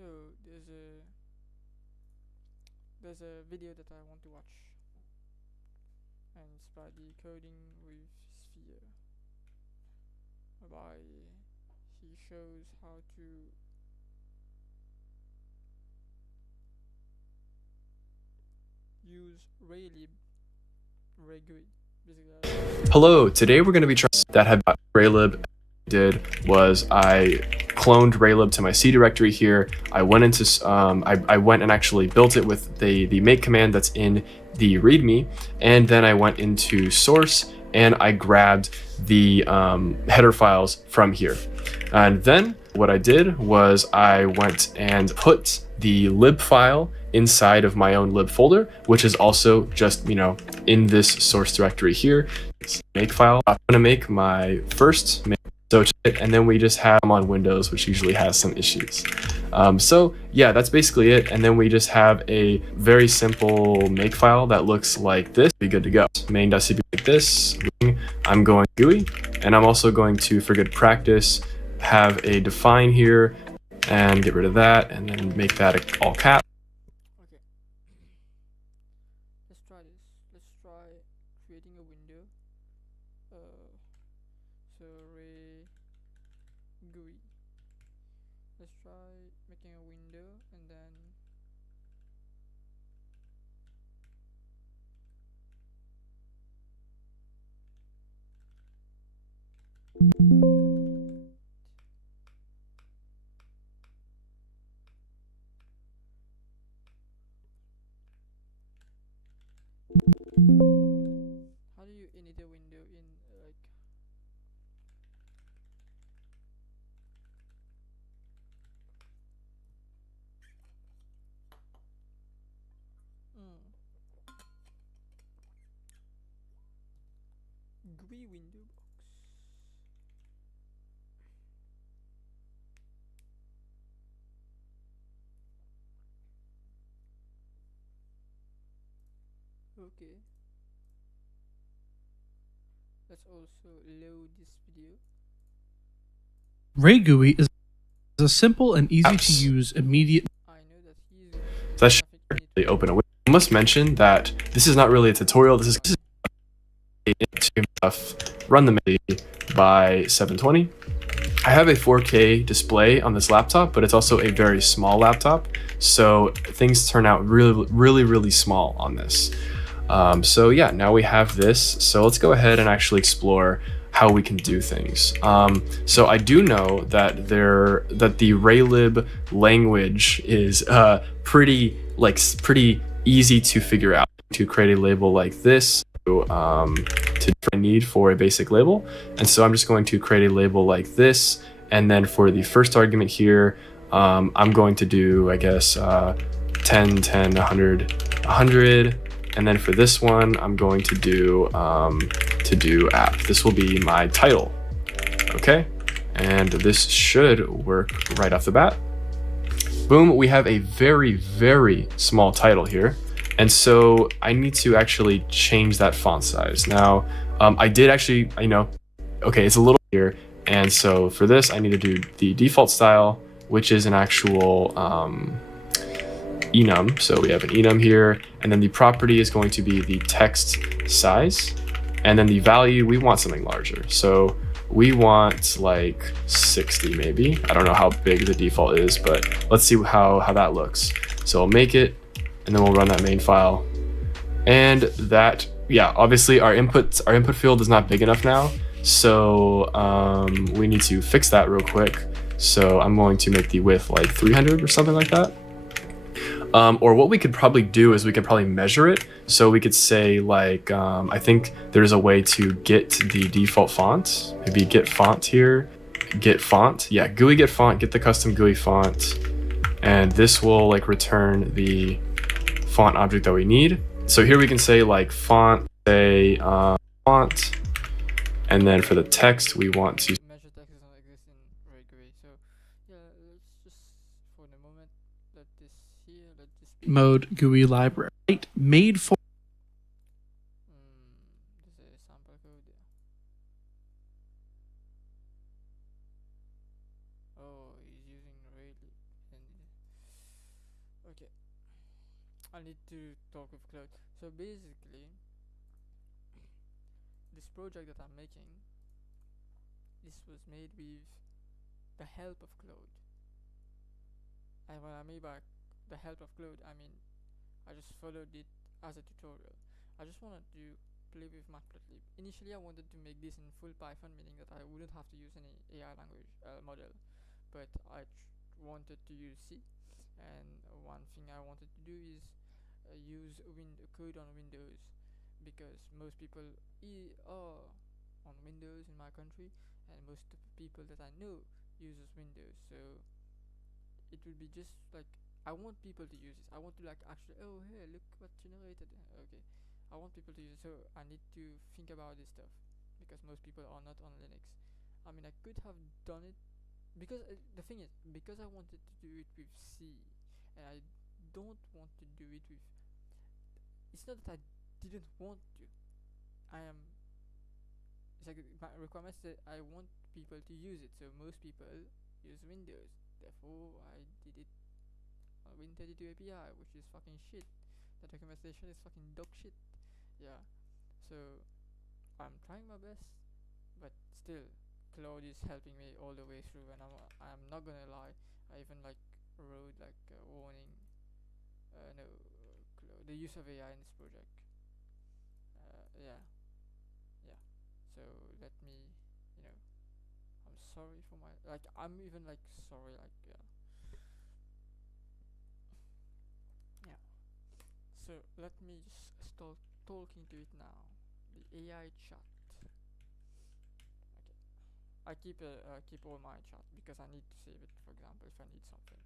So there's a video that I want to watch, and it's by the coding with sphere, whereby he shows how to use Raygui. Basically, Hello, today we're going to be trying that had Raylib. Did was I cloned Raylib to my C directory here. I went into I went and actually built it with the make command that's in the README, and then I went into source and I grabbed the header files from here. And then what I did was I went and put the lib file inside of my own lib folder, which is also just, in this source directory here. Make file. I'm going to make my first make, and then we just have them on Windows, which usually has some issues. So yeah, that's basically it. And then we just have a very simple make file that looks like this. Be good to go. Main.cp like this. I'm going GUI, and I'm also going to, for good practice, have a define here and get rid of that, and then make that all caps. okay. Let's try this. Let's try creating a window. So Raygui. Let's try making a window and then how do you init a window in like mm, GUI window box? Okay. Let's also load this video. Raygui is a simple and easy to use immediate. I know that he's So that should really open a window. I must mention that this is not really a tutorial. This is stuff. Run the MIDI by 720. I have a 4K display on this laptop, but it's also a very small laptop, so things turn out really small on this. So yeah, now we have this. So let's go ahead and actually explore how we can do things. So I do know that the Raylib language is pretty easy to figure out. To create a label like this, to need for a basic label, and so I'm just going to create a label like this, and then for the first argument here, I'm going to do, I guess, 10, 10, 100, 100, and then for this one, I'm going to do app. This will be my title, okay? And this should work right off the bat. Boom, we have a very small title here. And so I need to actually change that font size. Now, I did actually, okay, it's a little here. And so for this, I need to do the default style, which is an actual enum. So we have an enum here, and then the property is going to be the text size. And then the value, we want something larger. So we want like 60 maybe. I don't know how big the default is, but let's see how that looks. So I'll make it, and then we'll run that main file. And that, yeah, obviously our input field is not big enough now. So we need to fix that real quick. So I'm going to make the width like 300 or something like that. Or what we could probably do is we could probably measure it. So we could say like, I think there's a way to get the default font. Maybe get font here, get font. Yeah, GUI get font, get the custom GUI font. And this will like return the font object that we need. So here we can say like font, say font. And then for the text, we want to measure text does not exist in Raygui. So yeah, let's just for the moment let this be Mode GUI library made for. there's a sample code there. Oh, he's using Raylib, and Okay, I need to talk with Claude. So basically, this project that I'm making, this was made with the help of Claude. And when I mean by the help of Claude, I mean I just followed it as a tutorial. I just wanted to play with Matplotlib. Initially, I wanted to make this in full Python, meaning that I wouldn't have to use any AI language model, but I wanted to use C. And one thing I wanted to do is use code on Windows, because most people are on Windows in my country, and most of the people that I know uses Windows. So it will be just like, I want people to use this. I want to like actually, oh hey, look what generated. Okay, I want people to use it. So I need to think about this stuff, because most people are not on Linux. I mean, I could have done it, because the thing is, because I wanted to do it with C, and I don't want to do it with. It's not that I didn't want to. I am. It's like my requirements that I want people to use it. So most people use Windows. Therefore, I did it Win32 API, which is fucking shit. The documentation is fucking dog shit. Yeah. So I'm trying my best, but still, Claude is helping me all the way through, and I'm not gonna lie. I even like wrote like a warning. No, Claude, the use of AI in this project. Yeah, yeah. So let me, you know, I'm sorry for my like. I'm even like sorry, like yeah. So let me just start talking to it now. The AI chat. Okay. I keep all my chat because I need to save it. For example, if I need something.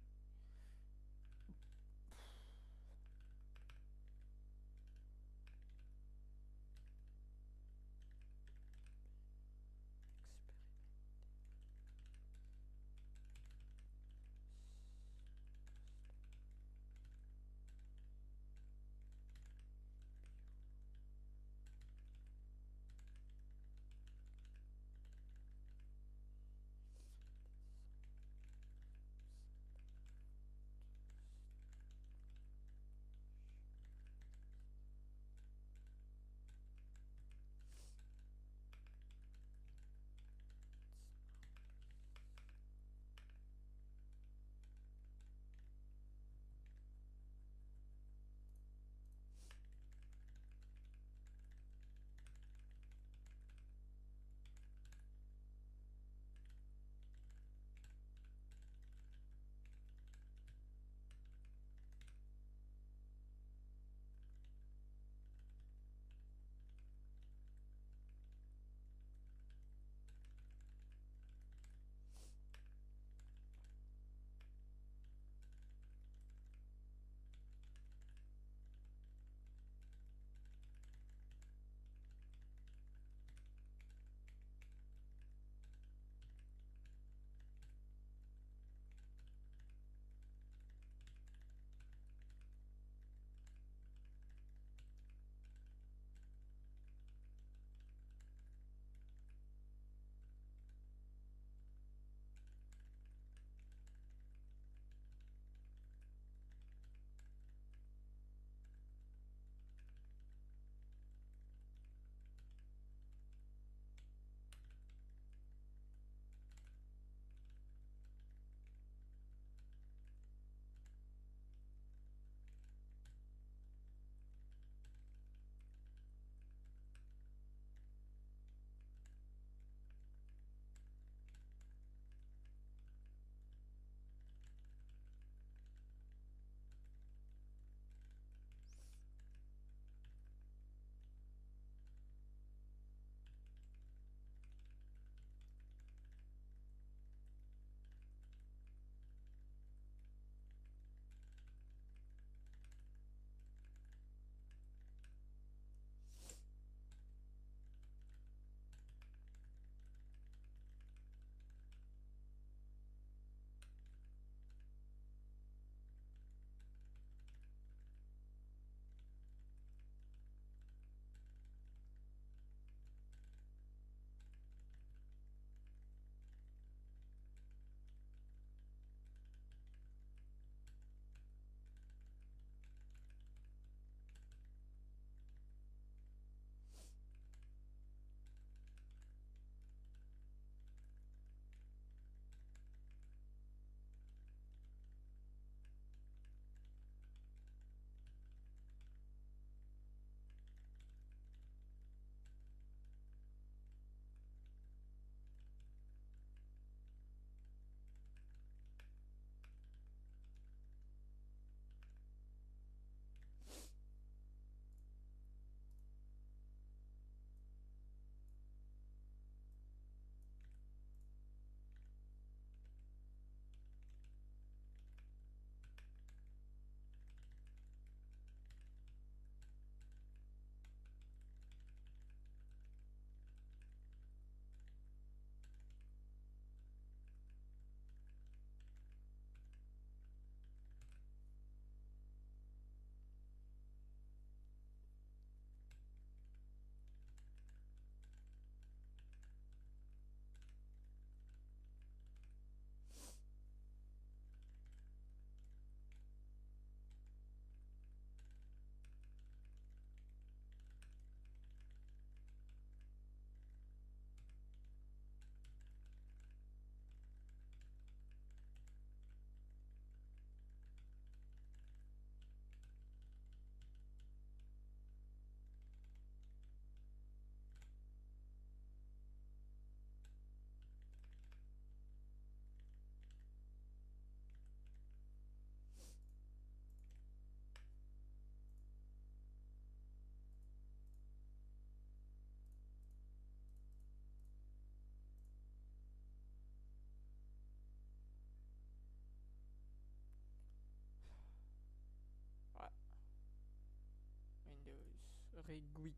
Raygui.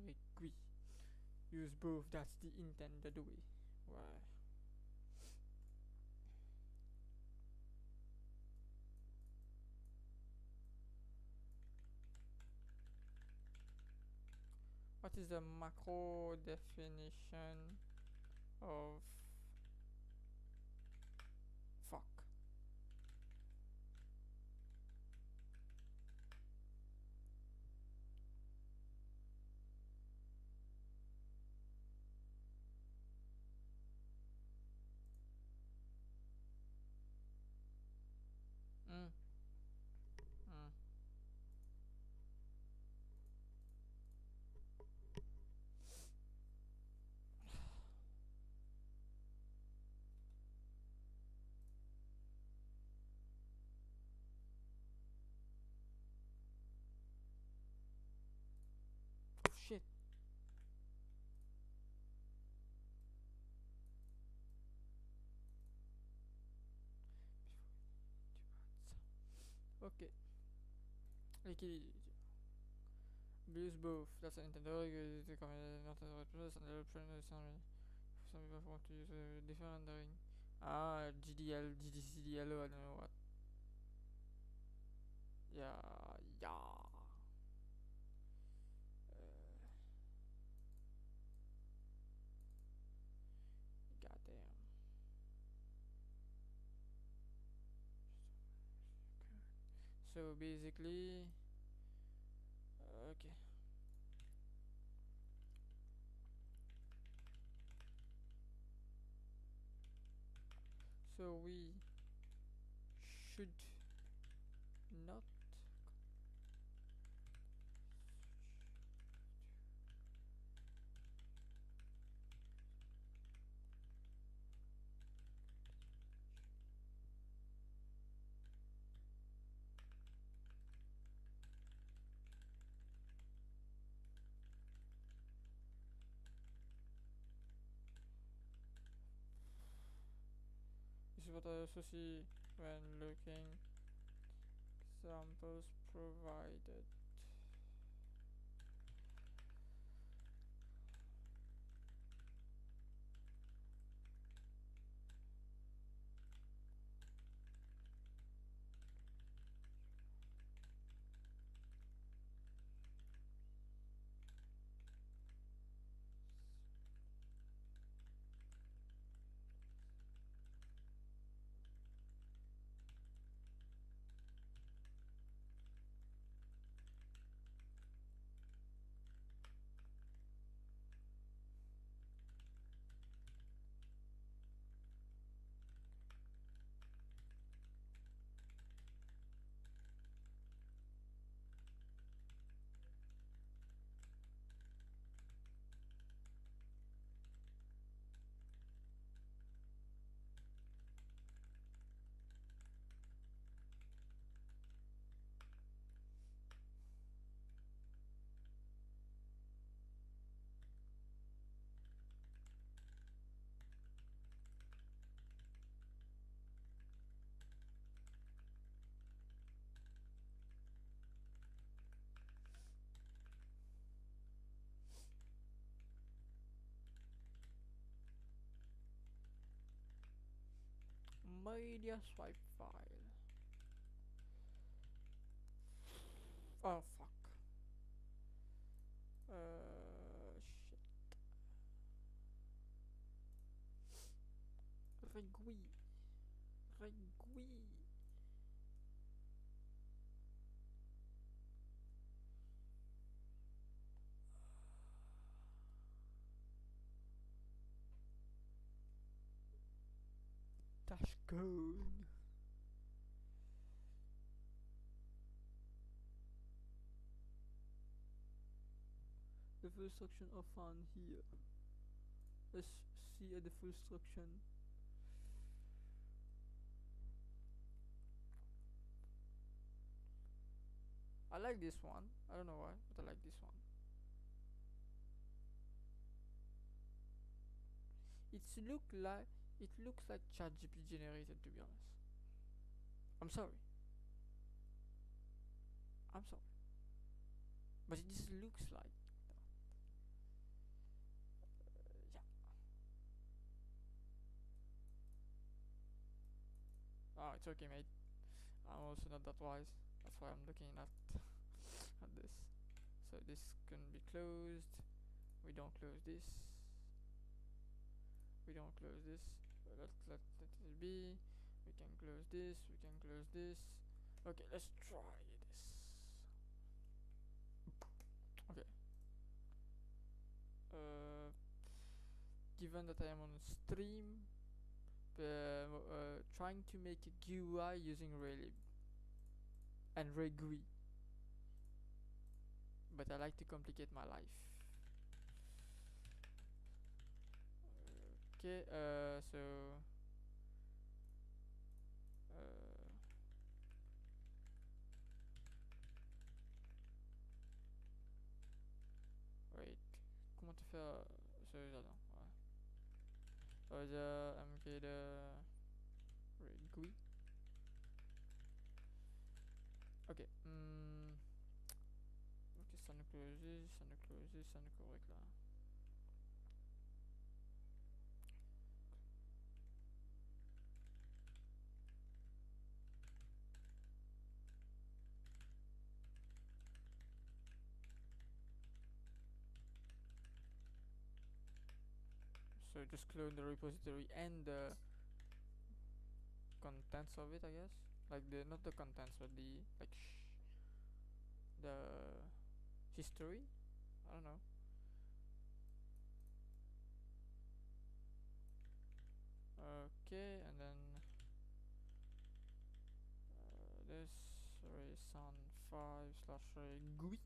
Raygui. Use both, that's the intended way. Why? What is the macro definition of fuck? Mm. Mm. Oh shit. Okay. Liquidity. Use both. That's an intended to come not the right place and the option is some people want to use a different rendering. Ah, GDL, GDCDLO, I don't know what. Yeah, yeah. Goddamn. So basically, okay. So we should not this is what I also see when looking examples provided. Media swipe file. Oh fuck. Shit. Raygui. Raygui. Dash code. The full instruction are found here. Let's see the full instruction. I like this one. I don't know why, but I like this one. It looks like ChatGPT generated, to be honest. I'm sorry. I'm sorry. but it just looks like that. Yeah. Oh, it's okay, mate. I'm also not that wise. That's why I'm looking at at this. So this can be closed. We don't close this. We don't close this. Let it be. We can close this. We can close this. Okay, let's try this. Okay. Given that I am on stream, trying to make a GUI using Raylib and Raygui, but I like to complicate my life. Okay, so wait, comment tu fais celui-là non? Ouais. MK de Raygui. Ok. Ok, ça nous close, ça nous close, ça nous correct là. So just clone the repository and the contents of it, I guess. Like the not the contents, but the like the history. I don't know. Okay, and then this reson 5 slash Raygui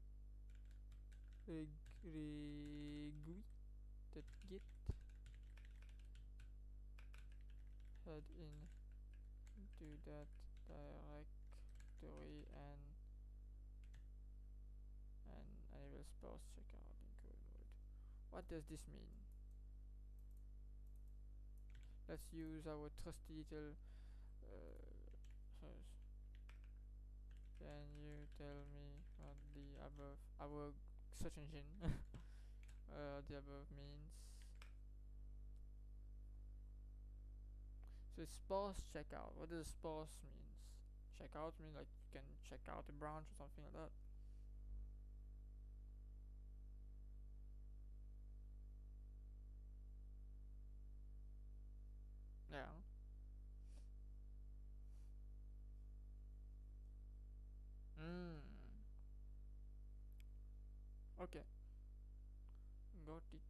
that git head into that directory and enable spells checkout in code mode. What does this mean? Let's use our trusty little can you tell me what the above our search engine the above means? So it's sparse checkout. What does sparse means? Checkout means like you can check out a branch or something like that. Yeah. Okay. Got it.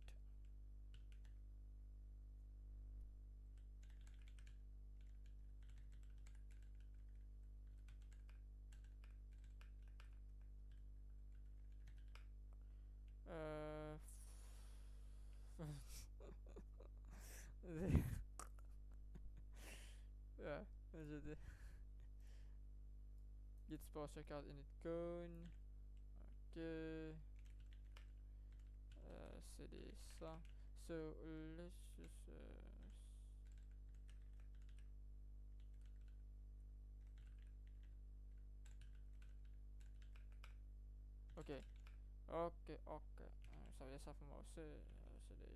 Yeah, je git sparse checkout init cone. Ok. CD ça. So let's just ok. Ok, ok. Ça veut dire ça pour moi aussi. C'est des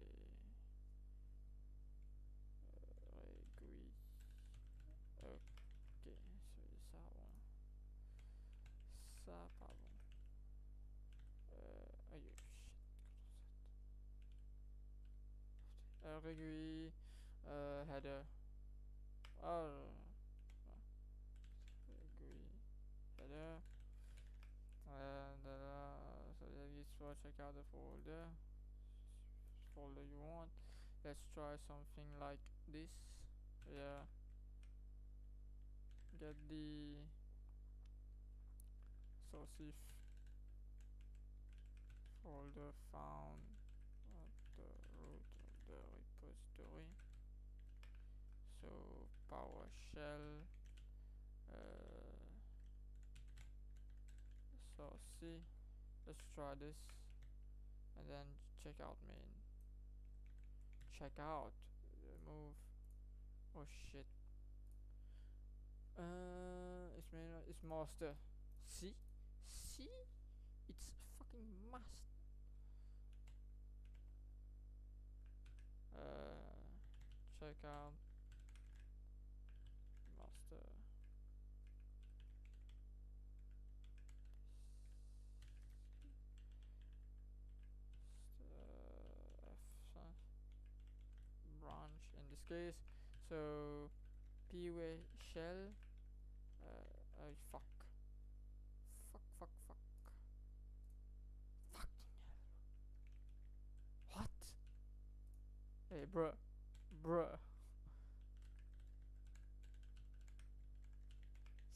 Raygui. Ok, ça veut dire ça, bon. Ça, pardon. Aïe, shit. Raygui. Header. Oh. Raygui. Header. And so let's check out the folder you want. Let's try something like this. Yeah, get the source if folder found at the root of the repository. So PowerShell source C. Let's try this and then check out main. Check out. Move. Oh shit. It's main. It's master. See? It's fucking must. Check out master. F branch in this case. So PWA shell. Fuck. Fuck. Fucking hell. What? Hey, bruh.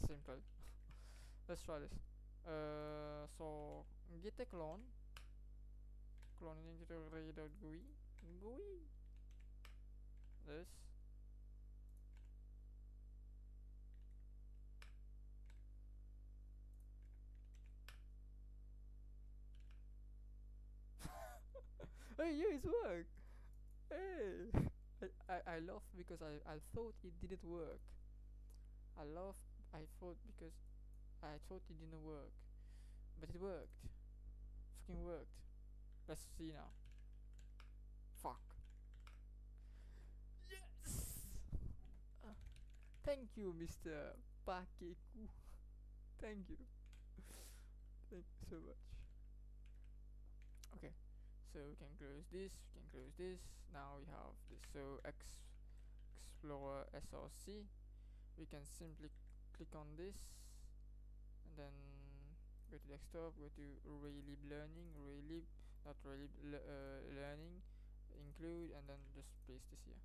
Simple. Let's try this. So git a clone. Cloning into ray.gui. GUI. This. Hey, yeah, it's work. Hey. I laugh because I thought it didn't work. I thought because I thought it didn't work. But it worked. Fucking worked. Let's see now. Fuck. Yes! Thank you, Mr. Pakeku. Thank you. Thank you so much. Okay. So we can close this. Now we have this. So Explorer SRC. We can simply click on this and then go to desktop, go to Raylib learning, learning, include, and then just paste this here.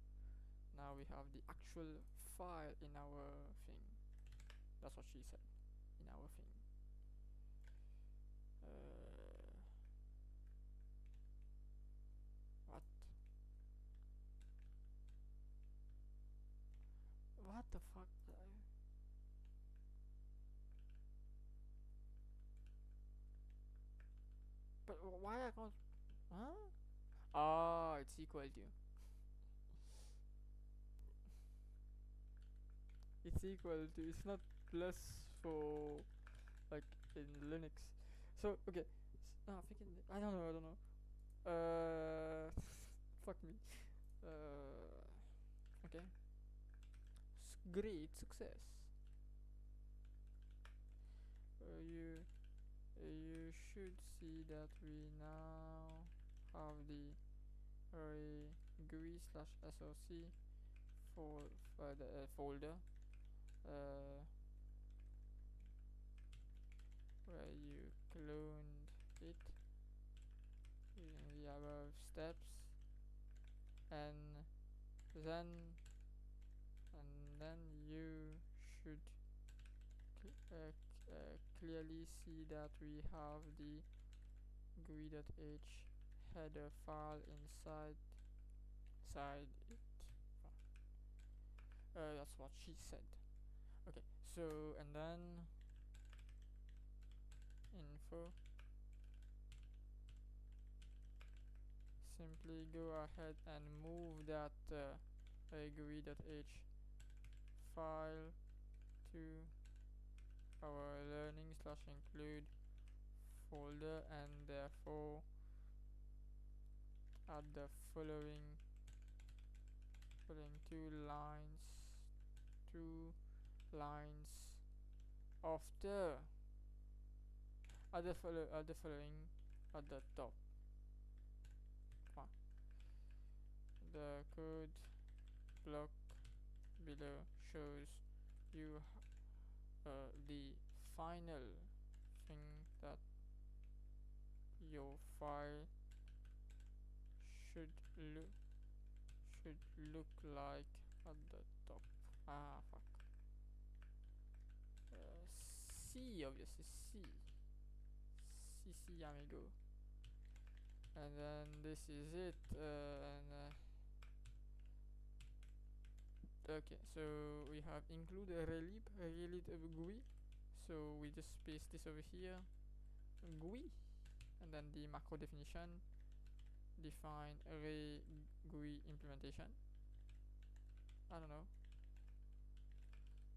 Now we have the actual file in our thing. That's what she said. In our thing. What? What the fuck? But why I can't? Huh? Ah, it's equal to. It's equal to. It's not plus for like in Linux. So okay. I don't know. Fuck me. Okay. Great success. You should see that we now have the Raygui /SOC for the folder where you cloned it using the above steps, and then you should clearly see that we have the GUI.h header file inside it. That's what she said. Okay, so and then info, simply go ahead and move that GUI.h file to our learning/include folder, and therefore add the following two lines after the following at the top. The code block below shows you the final thing that your file should look like at the top. Ah, fuck. C, obviously C amigo. And then this is it. Okay, so we have include a Raylib GUI. So we just paste this over here, GUI, and then the macro definition, define array GUI implementation. I don't know.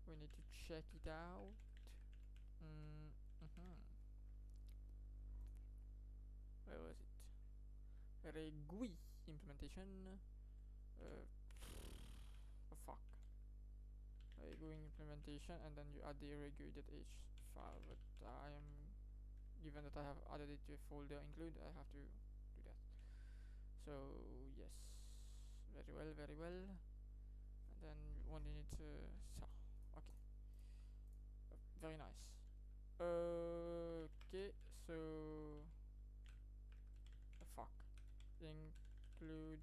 We need to check it out. where was it? Raygui implementation. Oh fuck. Raygui implementation, and then you add the raygui.h file. But I am, given that I have added it to a folder include, I have to do that. So yes, very well, very well. And then one need to okay, very nice. Okay, so fuck, include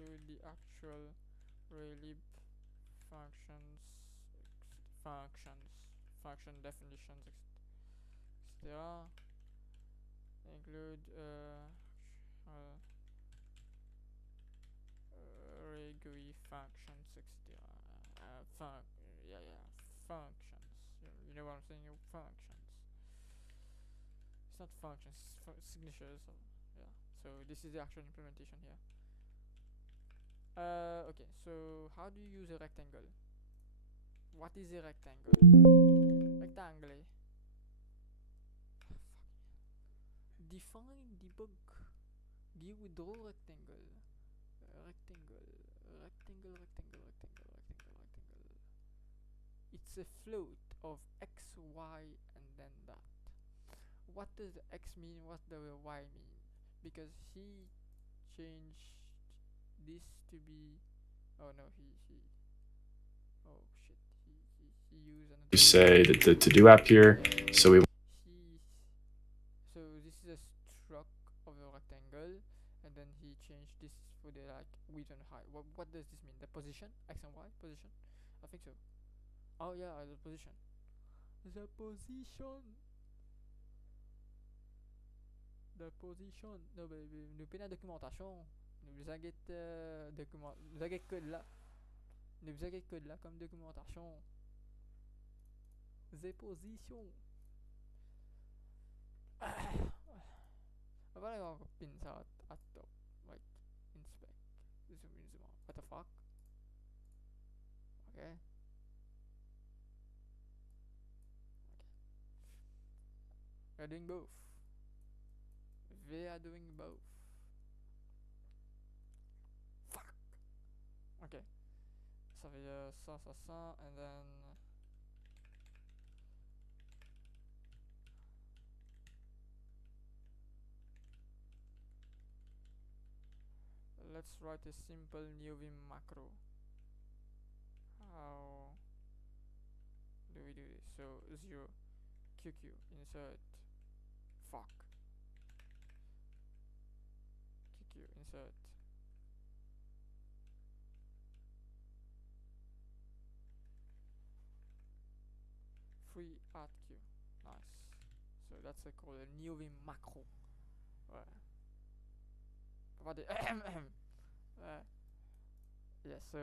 the actual Raylib functions, function definitions, etc. Include Raygui functions, etc. Functions. You know what I'm saying? Functions. It's not functions. It's signatures. So, yeah. So this is the actual implementation here. Okay. So how do you use a rectangle? What is a rectangle? Rectangle. Define, debug, deal with draw rectangle. Rectangle. It's a float of x, y, and then that. What does the x mean? What does the y mean? Because he changed this to be. Oh no, he. Oh shit. He used another. To say that the to-do app here. So we. So this is a struct of a rectangle, and then he changed this for the like width and height. What does this mean? The position, x and y position. I think so. Oh yeah, the position. The position. Non, mais nous payons la documentation. Nous avez document, nous avez code là. Nous avez code là comme documentation. The position. Voilà, on va pin ça at top. Like inspect. Zoom in, zoom out. What the fuck? Okay. We're doing both. We are doing both. Fuck. Okay. Ça fait ça, and then. Let's write a simple new vim macro. How do we do this? So 0 qq insert fuck qq insert free at q. Nice. So that's called a new vim macro. What the yeah, so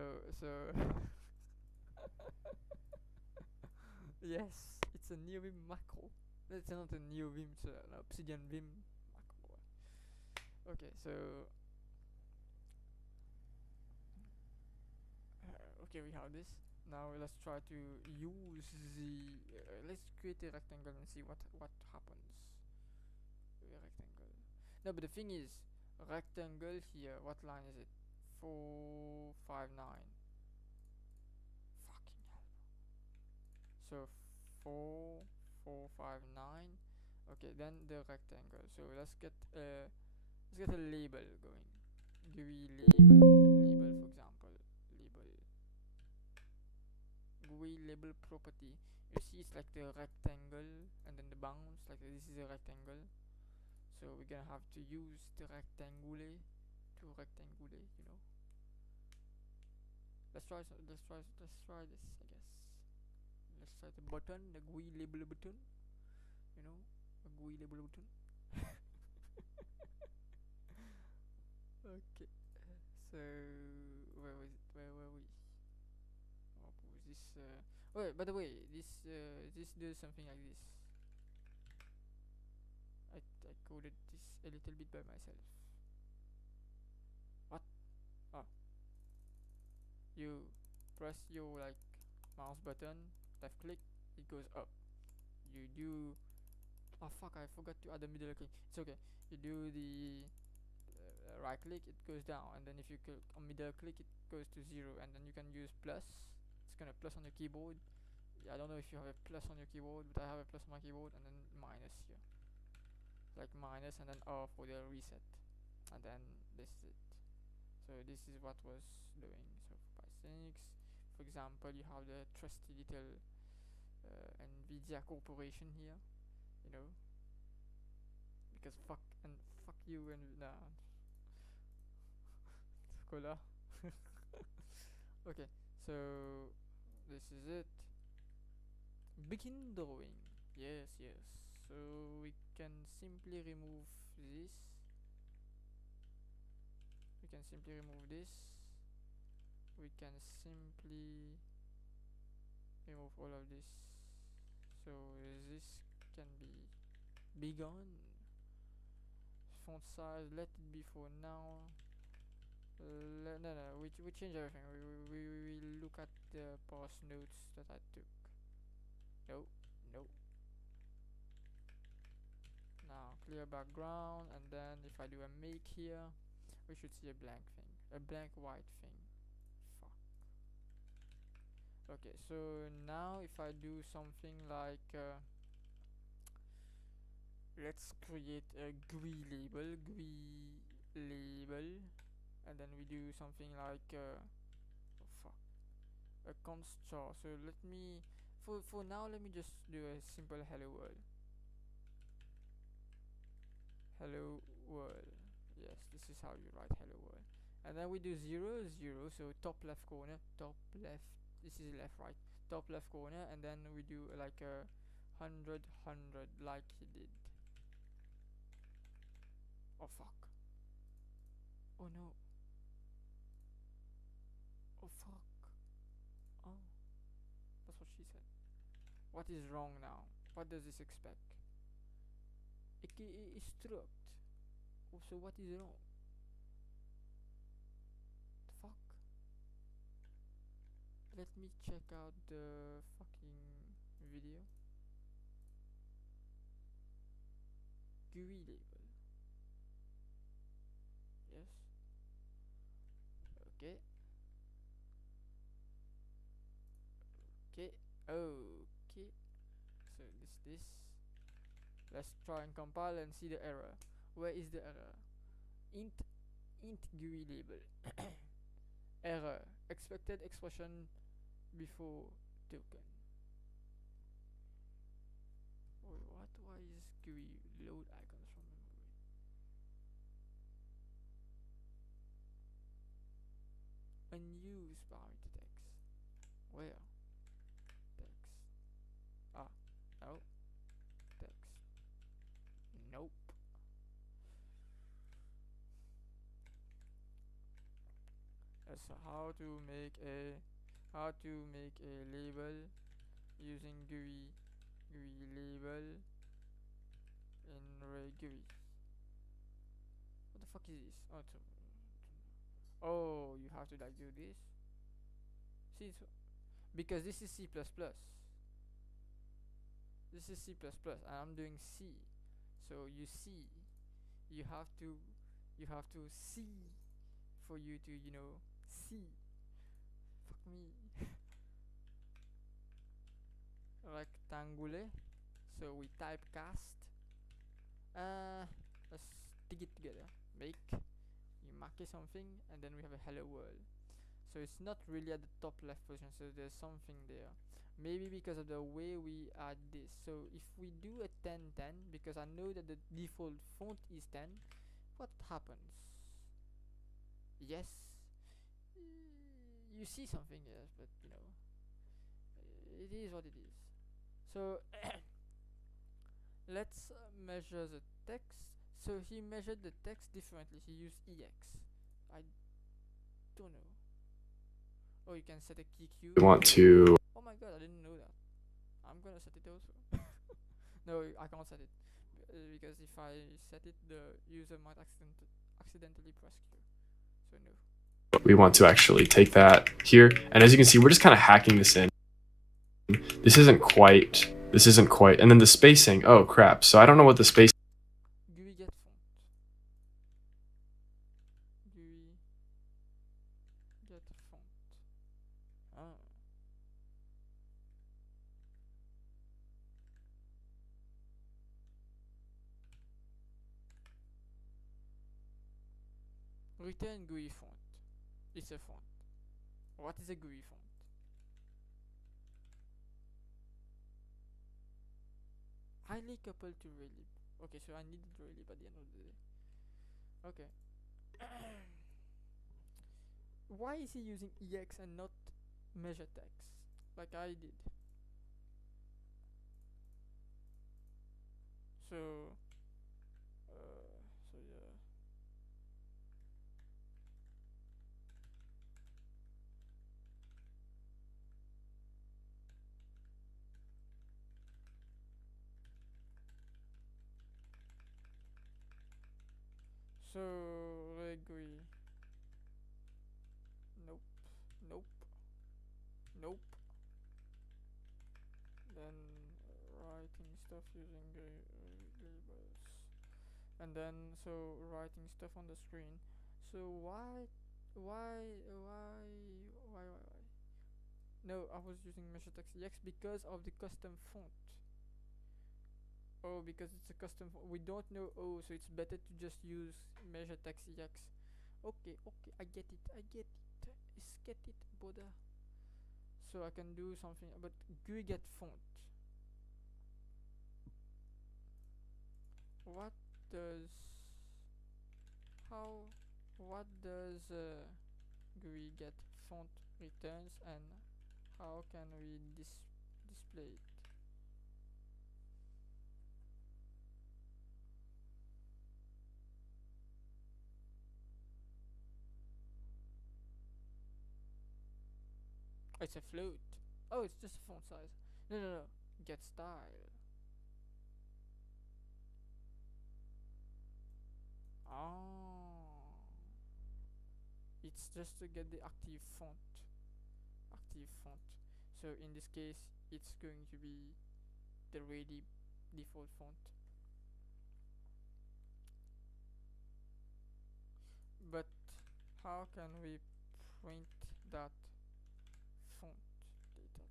yes, it's a new vim macro. It's not a new vim, it's an obsidian vim macro. Okay, so okay, we have this. Now let's try to use the let's create a rectangle and see what happens with a rectangle. No, but the thing is, rectangle here, what line is it? 459. Fucking hell. So 4459. Okay, then the rectangle. So let's get a label going. GUI label for example. GUI label property. You see, it's like the rectangle, and then the bounds. Like this is a rectangle. So we're gonna have to use the rectangule to rectangule, you know. Let's try this, I guess. Let's try the button, the GUI label button. You know, a GUI label button. Okay. So where were we? Oh, this. Wait, by the way, this does something like this. I coded this a little bit by myself. What? Oh. You press your mouse button, left click, it goes up. You do Oh fuck, I forgot to add the middle click. It's okay. You do the right click, it goes down, and then if you click on middle click, it goes to 0, and then you can use plus. It's gonna plus on your keyboard. I don't know if you have a plus on your keyboard, but I have a plus on my keyboard, and then minus here, like minus, and then R for the reset, and then this is it. So this is what was doing. So by 6, for example, you have the trusty little Nvidia corporation here, you know, because fuck you and nah, Cola. Okay, so this is it. Begin drawing. Yes. So we can simply remove this. We can simply remove this. We can simply remove all of this. So this can be gone. Font size, let it be for now. No, we change everything. We look at the past notes that I took. No. Now clear background, and then if I do a make here, we should see a blank thing, a blank white thing. Fuck. Okay, so now if I do something like let's create a GUI label, and then we do something like oh fuck, a const char. So let me for now let me just do a simple hello world. Hello world. Yes, this is how you write hello world. And then we do 0, 0. So top left corner, top left. This is left, right. Top left corner, and then we do like a 100, 100, like he did. Oh fuck. Oh no. Oh fuck. Oh, that's what she said. What is wrong now? What does this expect? It is struct. Oh, so what is wrong? The fuck? Let me check out the fucking video. GUI label. Yes. Okay. Okay. So this. Let's try and compile and see the error. Where is the error? Int GUI label. Error. Expected expression before token. Wait, what? Why is GUI load icons from memory? Unused parameter text. Where? Text. Ah, no. Text. Nope. So how to make a label using GUI label in Raygui. What the fuck is this? Oh, you have to like do this. See, because this is C++. This is C++, and I'm doing C. So you see, you have to see for you to see. Fuck me. Rectangle. So we typecast. Let's dig it together. Make. You mark something, and then we have a hello world. So it's not really at the top left position. So there's something there. Maybe because of the way we add this. So if we do a 1010, because I know that the default font is 10, what happens? Yes, you see something, yes, but it is what it is. So let's measure the text. So he measured the text differently. He used EX. I don't know. Oh, you can set a key Q. We want to. Oh my god, I didn't know that. I'm gonna set it also. No, I can't set it because if I set it, the user might accidentally press Q. So no. We want to actually take that here, and as you can see, we're just kind of hacking this in. This isn't quite This isn't quite. And then the spacing. Oh crap. So I don't know what the space. GUI get font. GUI get font. Ah. Return GUI font. It's a font. What is a GUI font? Highly coupled to Raylib. Okay, so I needed Raylib at the end of the day. Okay. Why is he using EX and not measure text like I did? So, so yeah. So Raygui. Nope. Nope. Nope. Then writing stuff using labels. And then so writing stuff on the screen. So why? No, I was using measure text EX because of the custom font. Oh, because it's a custom font. We don't know O, so it's better to just use measure text EX. Okay, okay, I get it, I get it. Is get it, Boda. So I can do something, but GUI get font. What does how what does GUI get font returns, and how can we display it? It's a float. Oh, it's just a font size. No, no, no. Get style. Oh. It's just to get the active font. Active font. So in this case, it's going to be the ready default font. But how can we print that font data?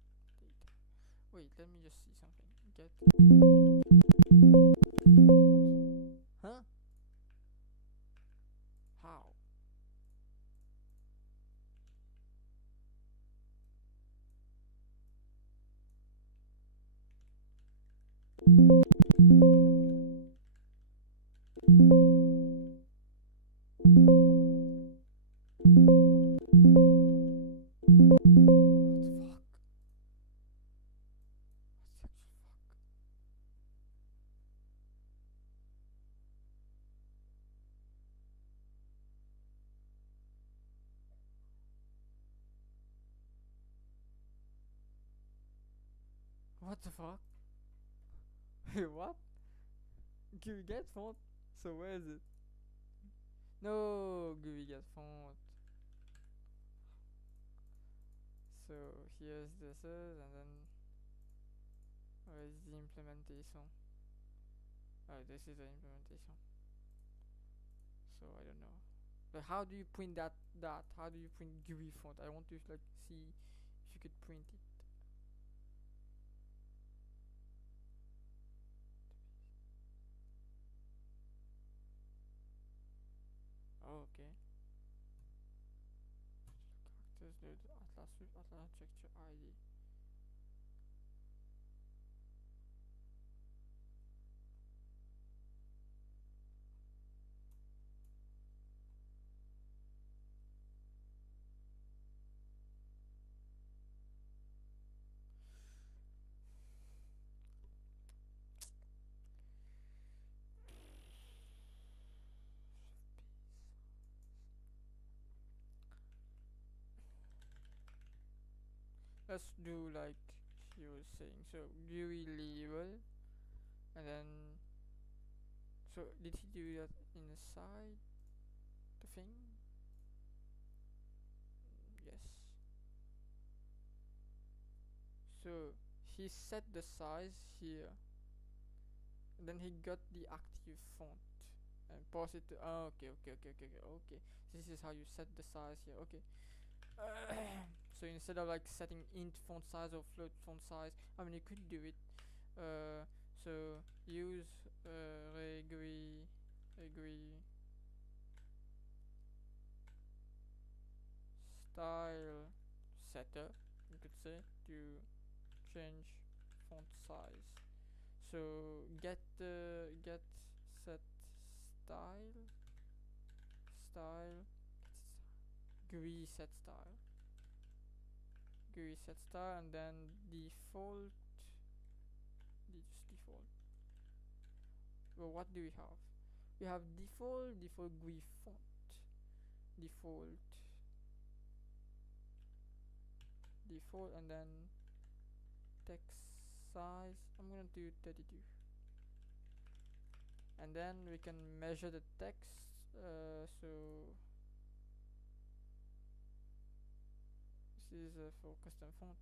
Wait, let me just see something. Get huh? How? What the fuck? What? GUI get font? So where is it? No, GUI get font. So here's this is, and then where is the implementation? Oh, this is the implementation. So I don't know. But how do you print that? How do you print GUI font? I want to like see if you could print it. Oh, okay. Characters load Atlas with Atlas texture ID. Let's do like you were saying. So GUI label, and then so did he do that inside the thing? Yes. So he set the size here, and then he got the active font and pass it to. Oh, okay. This is how you set the size here. Okay. So instead of like setting int font size or float font size, I mean you could do it. So use Raygui style setter, you could say, to change font size. So get set style GUI set style, and then default. Well, what do we have? We have default GUI font, default, and then text size. I'm gonna do 32, and then we can measure the text. So this is for custom font,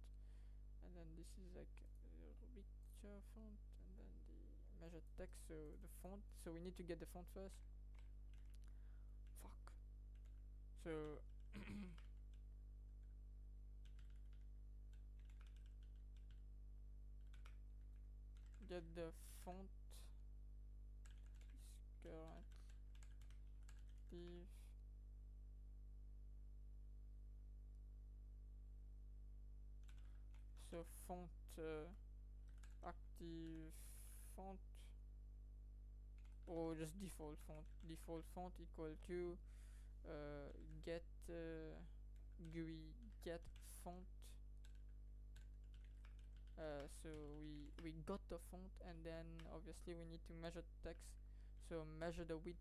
and then this is like richer font, and then the measure text. So the font. So we need to get the font first. Fuck. So get the font is current div so font active font, or just default font equal to get GUI get font. So we got the font, and then obviously we need to measure text. So measure the width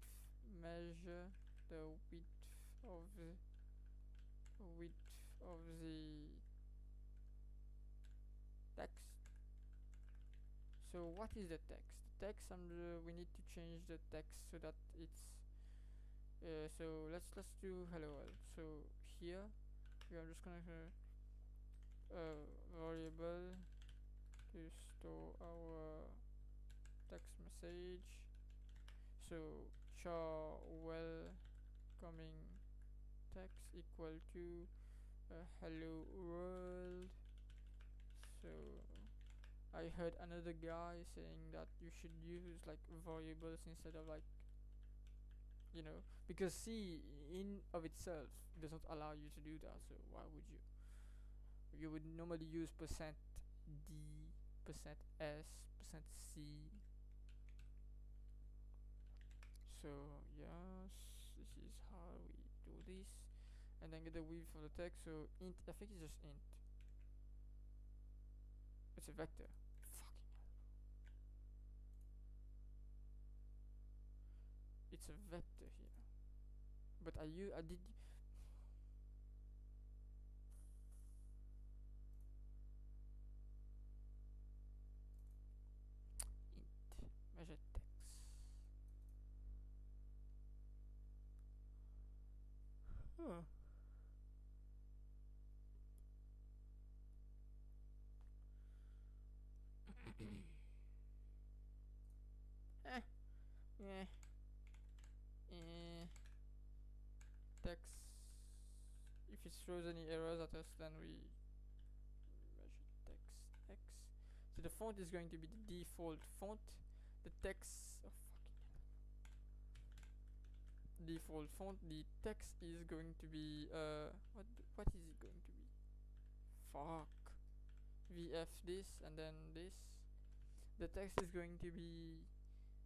of the text. So what is the text? The text, we need to change the text so that it's so let's do hello world. So here we are just gonna variable to store our text message. So char welcoming text equal to hello world. So I heard another guy saying that you should use like variables instead of like, you know, because C in of itself does not allow you to do that. So why would you? You would normally use %d, %s, %c. So yes, this is how we do this, and then get the width of the text. So int, I think it's just int. It's a vector. Fucking hell. It's a vector here. But I did. Int measure text. Huh. Yeah. Text. If it throws any errors at us, then we measure text x. So the font is going to be the default font. The text. Oh, fucking default font. The text is going to be what is it going to be? Fuck. VF this and then this. The text is going to be,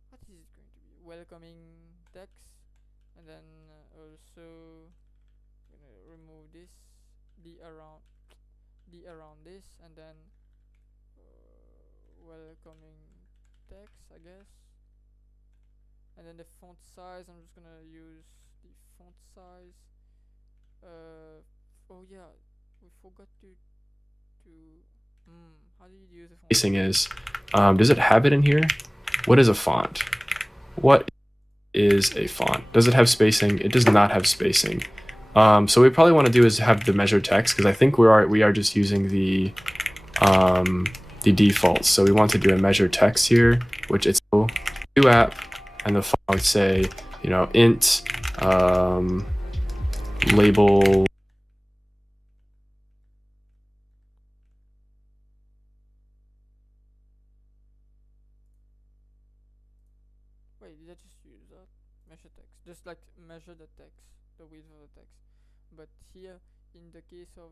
what is it going to be? Welcoming text, and then also gonna remove this d around this, and then welcoming text, I guess. And then the font size, I'm just gonna use the font size. Oh yeah, we forgot to how do you use the font Spacing is, does it have it in here? What is a font? What is a font? Does it have spacing? It does not have spacing. So what we probably want to do is have the measure text, because I think we are just using the the defaults. So we want to do a measure text here, which it's new app, and the file would say, you know, int label. Wait, did I just use that? Measure text. Just like measure the text, the width of the text. But here, in the case of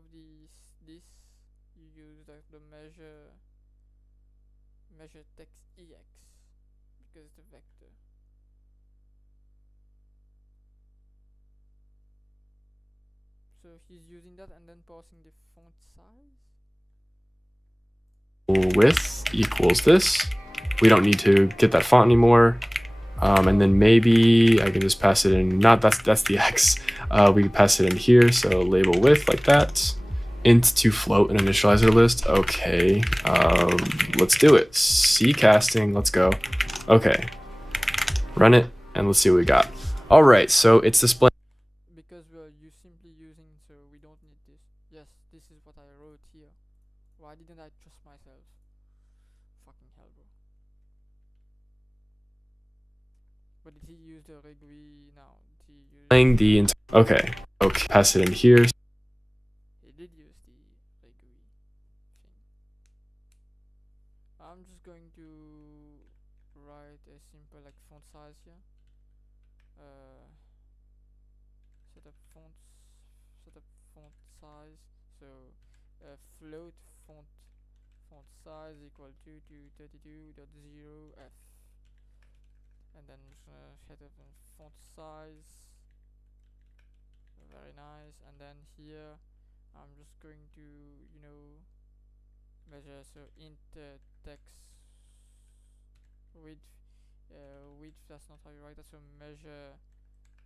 this, you use the measure text ex because it's a vector. So he's using that and then passing the font size. Width equals this. We don't need to get that font anymore. And then maybe I can just pass it in. Not that's the X. We can pass it in here. So label width like that. Int to float an initializer list. Okay. Let's do it. C casting. Let's go. Okay. Run it and let's see what we got. All right. So it's displaying. Because we're simply using, so we don't need this. Yes, this is what I wrote here. Why didn't I trust myself? Fucking hell, bro. But did he use the Raygui now? Did he use Playing the okay. Pass it in here. He did use the Raygui thing. I'm just going to write a simple like font size here. Set up font size. So float font size equal to 32.0 f. And then I'm just gonna set up a font size. Very nice. And then here I'm just going to, you know, measure, so int text width. Width, that's not how you write that. So measure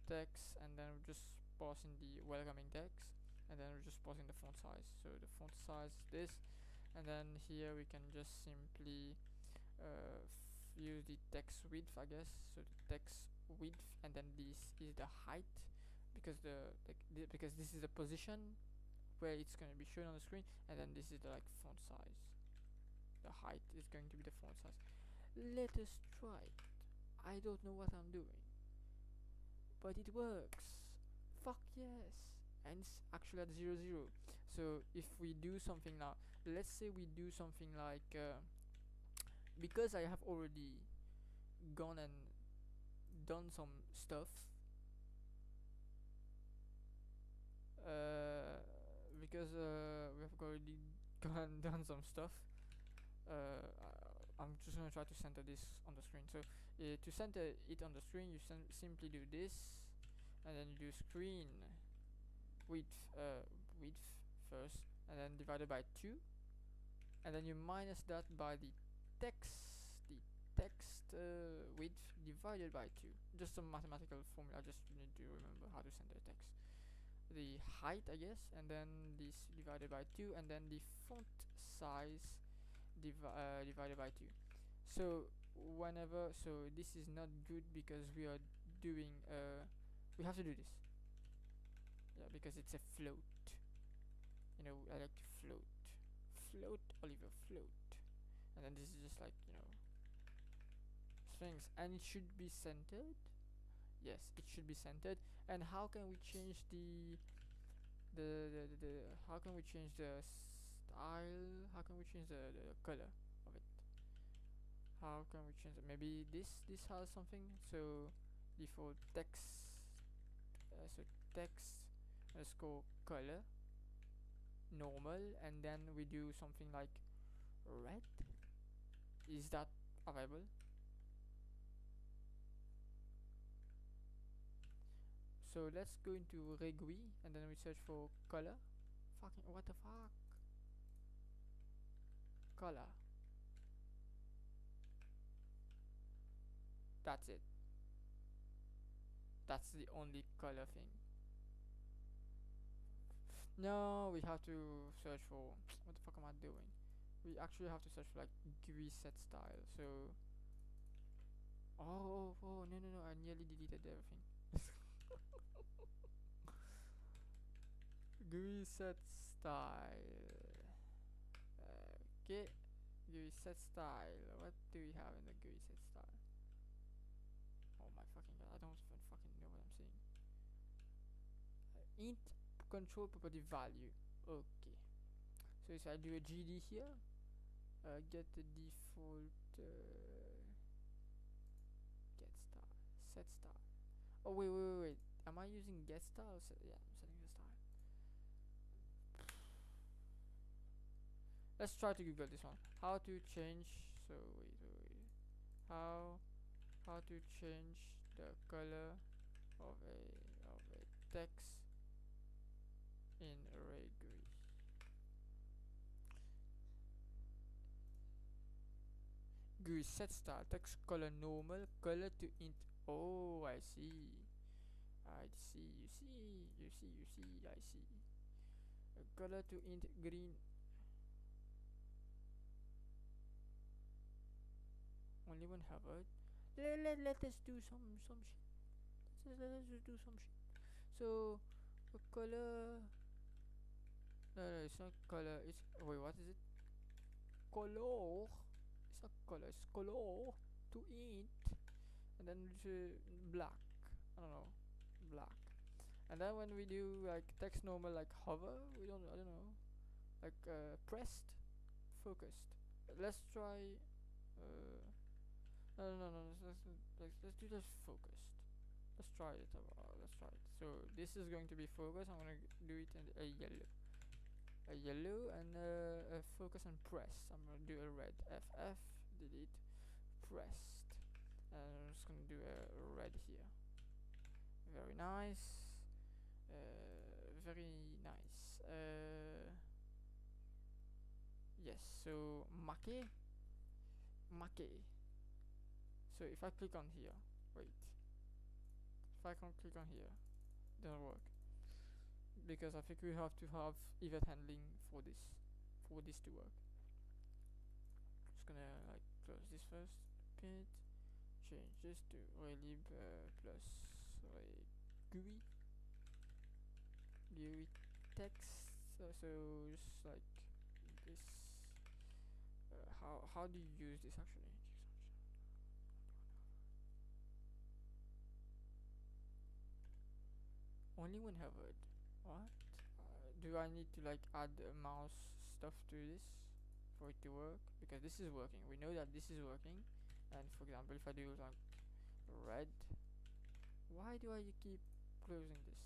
text, and then we're just passing the welcoming text, and then we're just passing the font size. So the font size is this, and then here we can just simply use the text width, I guess. So the text width, and then this is the height, because because this is the position where it's going to be shown on the screen, and then this is the like font size. The height is going to be the font size. Let us try it. I don't know what I'm doing, but it works. Fuck yes. And it's actually at 0 0. So if we do something now, let's say we do something like because I have already gone and done some stuff, because we have already gone and done some stuff, I'm just gonna try to center this on the screen. So to center it on the screen, you simply do this, and then you do screen width first, and then divided by 2, and then you minus that by the text width divided by 2. Just some mathematical formula. Just need to remember how to center text. The height, I guess, and then this divided by 2, and then the font size divided by 2. So this is not good because we are doing we have to do this, yeah, because it's a float. You know, I like to float, Oliver, float. And then this is just like, you know, strings, and it should be centered. Yes, it should be centered. And how can we change the how can we change the style? How can we change the color of it? How can we change it? Maybe this has something. So default text, so text underscore color normal, and then we do something like red. Is that available? So let's go into Raygui, and then we search for color. Fucking what the fuck? Color. That's it. That's the only color thing. No, we have to search for what the fuck am I doing? We actually have to search for like GUI set style. So oh no, I nearly deleted everything. GUI set style. Okay, GUI set style. What do we have in the GUI set style? Oh my fucking god, I don't even fucking know what I'm saying. Int control property value. Okay. So if I do a GD here, get the default get style, set style. Oh wait. Am I using get style? Yeah, I'm setting the style. Let's try to Google this one. How to change? So wait. How to change the color of a text in Raygui? GUI set style text color normal color to int. Oh, I see. I see. You see. I see. Color to int green. Only one Harvard. Let us do some shit. Let's just do some shit. So a color. No, it's not color. It's wait. What is it? Color. It's not color. It's color to int, and then it's black. I don't know, black. And then when we do like text normal, like hover, we don't. I don't know, like pressed, focused. Let's try. No. Let's do this focused. Let's try it. Let's try it. So this is going to be focus. I'm gonna do it in a yellow, and a focus and press. I'm gonna do a red. FF delete pressed, and I'm just gonna do a red here. Very nice. Very nice. Yes. So make. So if I click on here, wait. If I can click on here, it doesn't work because I think we have to have event handling for this to work. Just gonna like close this first bit, change this to Raylib plus Raygui text. So just like this. How do you use this actually? Only when hovered. What? Do I need to like add mouse stuff to this for it to work? Because this is working. We know that this is working. And for example, if I do like red, why do I keep closing this?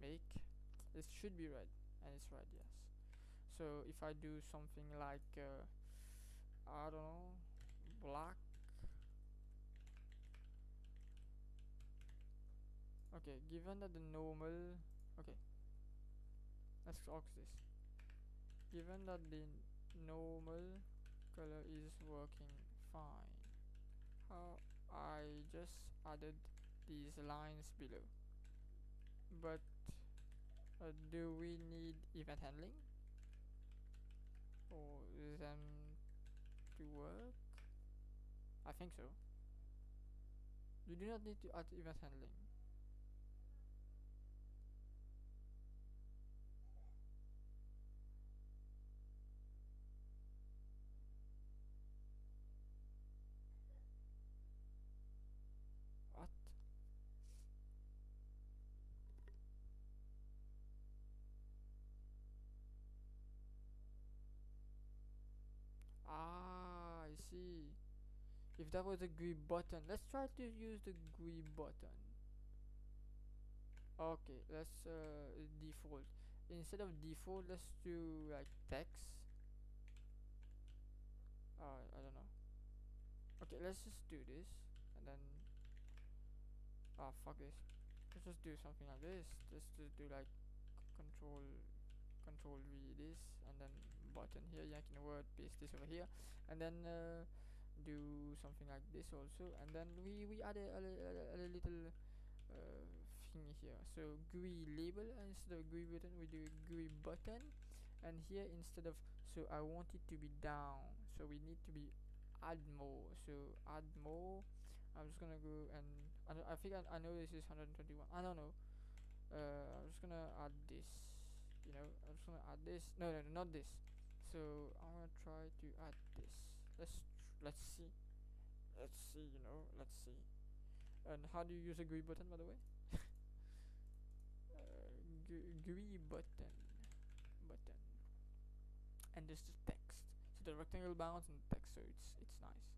Make. This should be red, and it's red. Yes. So if I do something like I don't know, black. Okay, given that the normal. Okay, let's talk this. Given that the normal color is working fine, how I just added these lines below. But do we need event handling for them to work? I think so. You do not need to add event handling. What? Ah, I see. If that was a GUI button, let's try to use the GUI button. Okay, let's default. Instead of default, let's do like text. I don't know. Okay, let's just do this, and then fuck this. Let's just do something like this. Let's just do like control V this, and then button here. Yeah, I can word paste this over here, and then do something like this also, and then we add a little thing here. So GUI label, and instead of GUI button we do GUI button, and here instead of, so I want it to be down, so we need to be add more. So add more. I'm just gonna go and I think I know this is 121. I don't know. I'm just gonna add this. I'm just gonna add this. No, not this. So I'm gonna try to add this. Let's see. Let's see. Let's see. And how do you use a GUI button, by the way? GUI button. And this is text. So the rectangle bounds and text. So it's nice.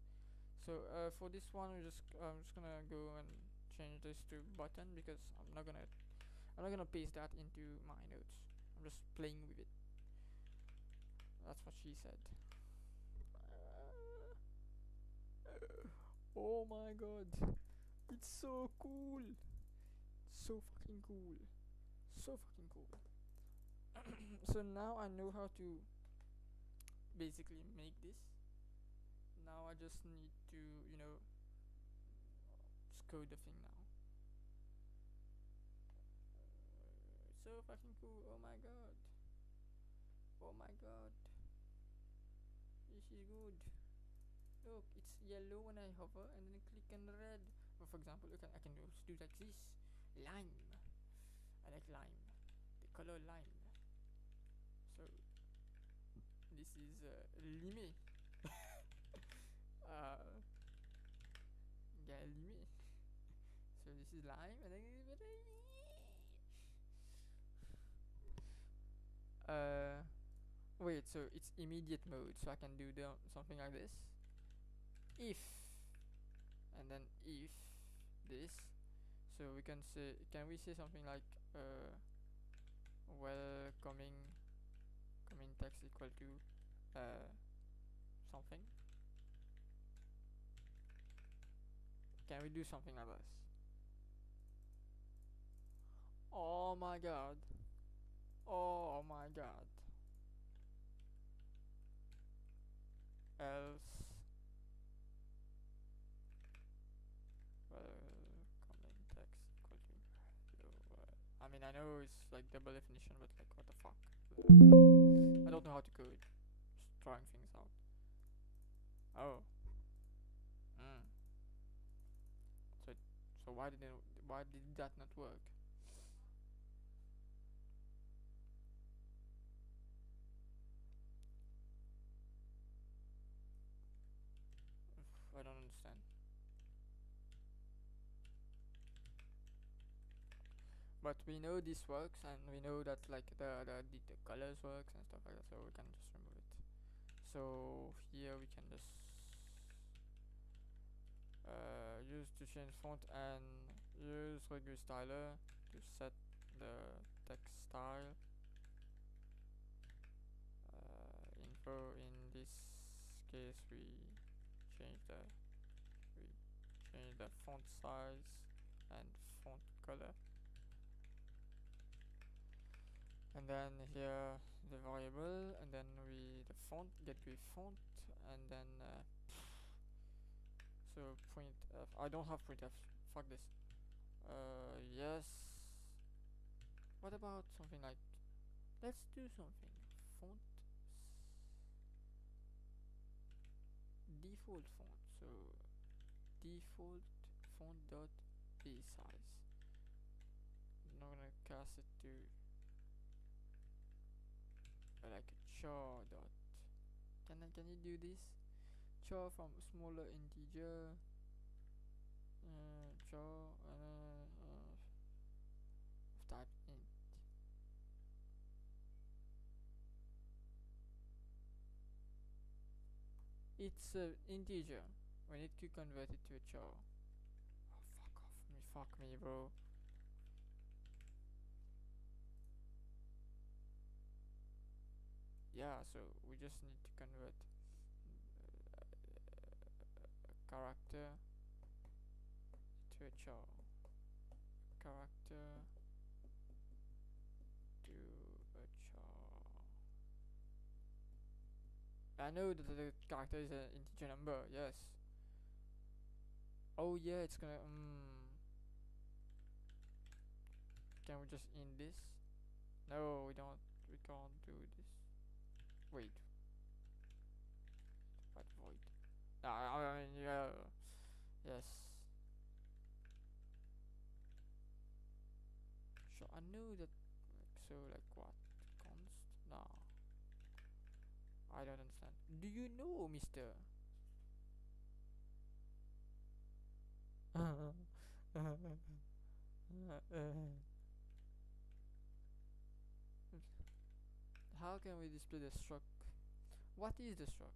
So for this one, I'm just gonna go and change this to button, because I'm not gonna paste that into my notes. I'm just playing with it. That's what she said. Oh my god, it's so cool, so fucking cool, so fucking cool. So now I know how to basically make this. Now I just need to just code the thing now. So fucking cool. Oh my god, oh my god, this is good. Look, it's yellow when I hover, and then click on red. Or for example, I can also do like this. Lime. I like lime. The color lime. So this is limé. Yeah, limé. So this is lime, and then wait. So it's immediate mode. So I can do something like this. If, and then if this. So we can say, can we say something like welcoming text equal to something? Can we do something like this? Oh my god, oh my god. Else welcoming text equal to I mean, I know it's like double definition, but like what the fuck. I don't know how to code. Just trying things out. Oh. So why did that not work? I don't understand. But we know this works, and we know that like the colors works and stuff like that, so we can just remove it. So here we can just use to change font, and use Raygui styler to set the text style. Info, in this case we change the font size and font color, and then here the variable, and then the font, get with font, and then so printf. I don't have printf, fuck this. Yes, what about something like, let's do something font default font. So default font dot size. I'm not gonna cast it to like char dot. Can you do this? Char from smaller integer. Char of type int. It's a integer. We need to convert it to a char. Oh, fuck off me, fuck me, bro. Yeah, so we just need to convert a character to a char. Character to a char. I know that the character is an integer number, yes. Oh yeah, it's gonna can we just end this? No, we can't do this. Wait. What void? I mean, yeah. Yes. Sure, I know that. Like, so, like what? Const? No. I don't understand. Do you know, Mister? How can we display the stroke? What is the stroke?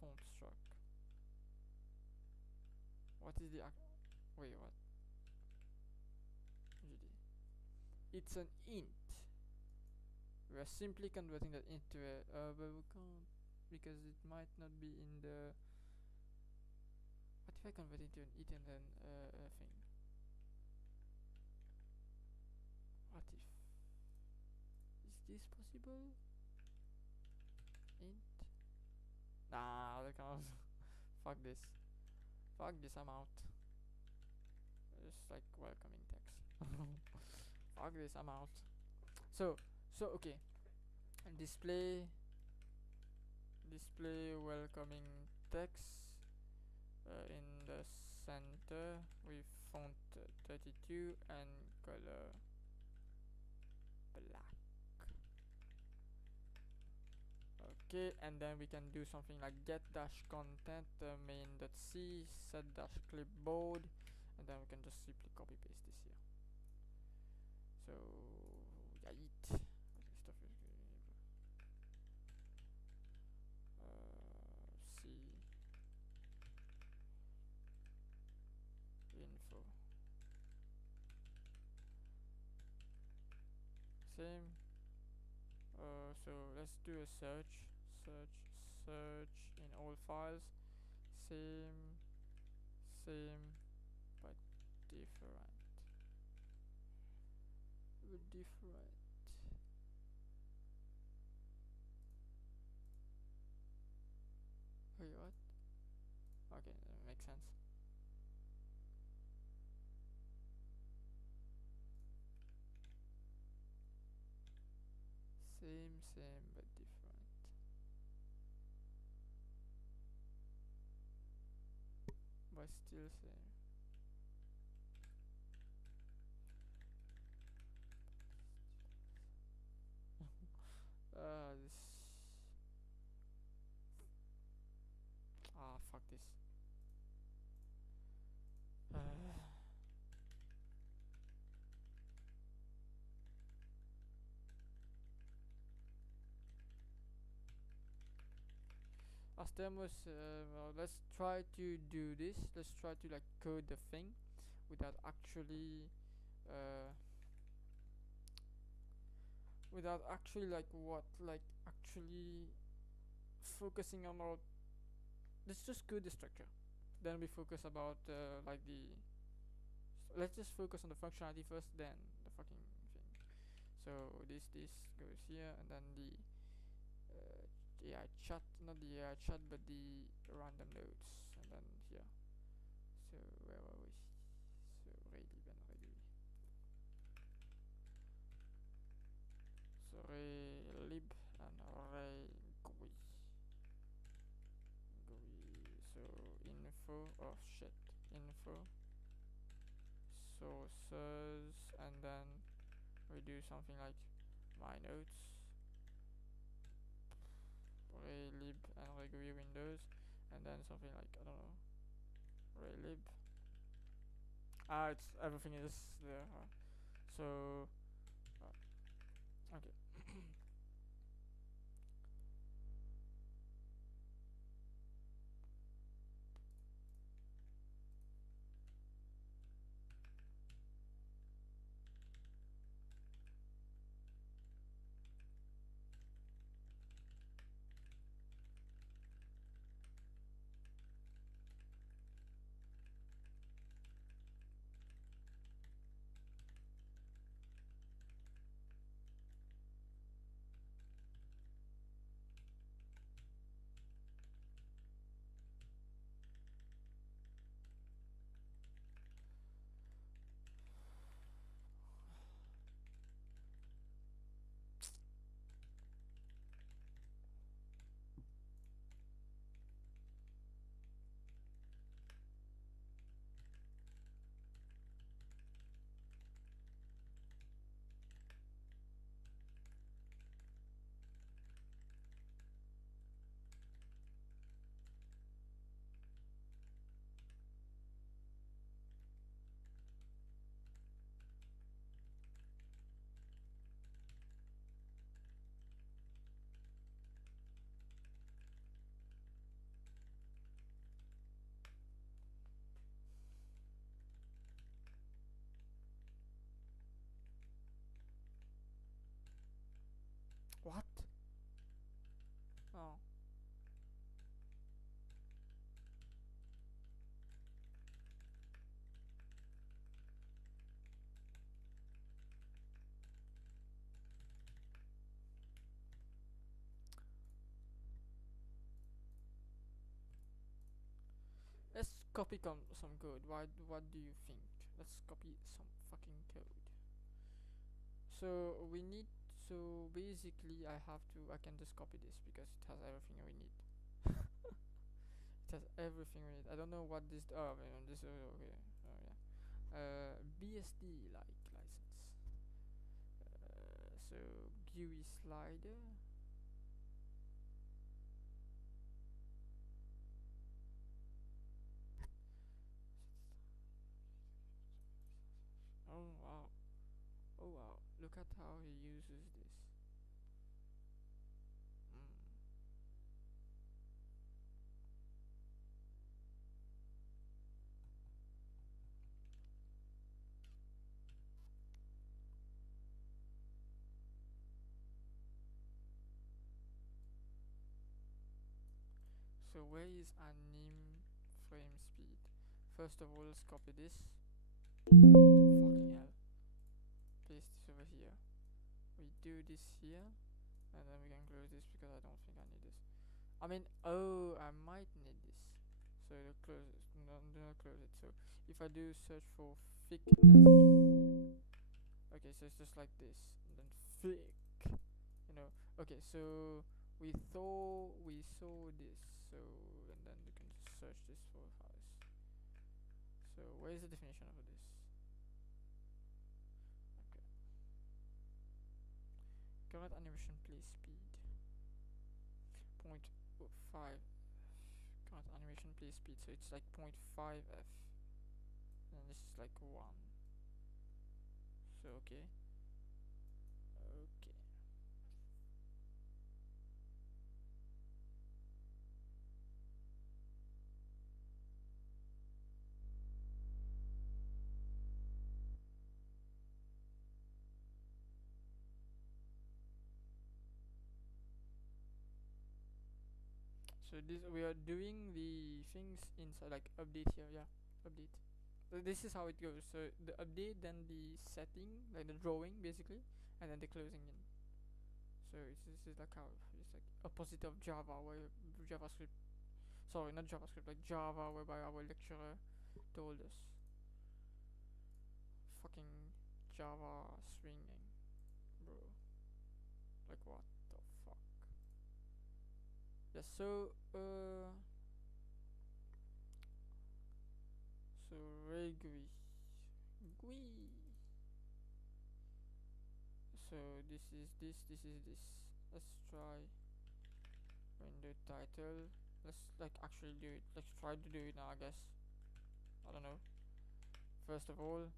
Font stroke. What is the wait, what? GD. It's an int. We are simply converting that into a but we can't because it might not be in the. What if I convert it into an int and then a thing? What if? Is this possible? Int? Nah, I can't. Fuck this. Fuck this, I'm out. Just like welcoming text. Fuck this, I'm out. So okay. Display welcoming text in the center with font 32 and color black. Okay, and then we can do something like get dash content main.c set dash clipboard, and then we can just simply copy paste this here. So yeah, stuff is C info same. So let's do a search in all files. Same but different. Wait, what? Okay, that makes sense. Same but different. But still same. This. Fuck this. Astemos, well, let's try to do this. Let's try to like code the thing without actually actually focusing on our. Let's just code the structure. Then we focus about like the. Let's just focus on the functionality first, then the fucking thing. So this goes here, and then the AI chat, not the AI chat, but the random nodes, and then here. So where were we? So Raylib and Raygui. So Raylib and Raygui. So info. Oh shit. Info. Sources, and then we do something like my notes. Raylib and Raygui windows, and then something like, I don't know, Raylib. It's everything is there. So okay. copy some code. What do you think? Let's copy some fucking code. So we need. So basically, I can just copy this because it has everything we need. It has everything we need. I don't know what this. Oh, man, this. Okay. Oh yeah. BSD like license. So GUI slider. Oh wow. Oh wow. Look at how he uses this. Mm. So where is anim frame speed? First of all, let's copy this. Fucking hell. Paste this over here. We do this here, and then we can close this because I don't think I need this. I mean, oh, I might need this. So close it. No, do not close it. So if I do search for thickness, okay, so it's just like this, and then thick. You know. Okay, so we saw this. So and then you can just search this for house. So where is the definition of this? Okay. Current animation play speed 0.5. Current animation play speed, so it's like 0.5 f, and this is like 1. So okay. Okay. So this we are doing the things inside, like update here, yeah, update. So this is how it goes. So the update, then the setting, like the drawing basically, and then the closing in. So this is like how it's like opposite of Java, where JavaScript, sorry, not JavaScript, like Java, whereby our lecturer told us fucking Java swinging, bro. Like what the fuck? Yeah. So Raygui, Gui. So this is this. This is this. Let's try render title. Let's like actually do it. Let's try to do it now, I guess. I don't know. First of all,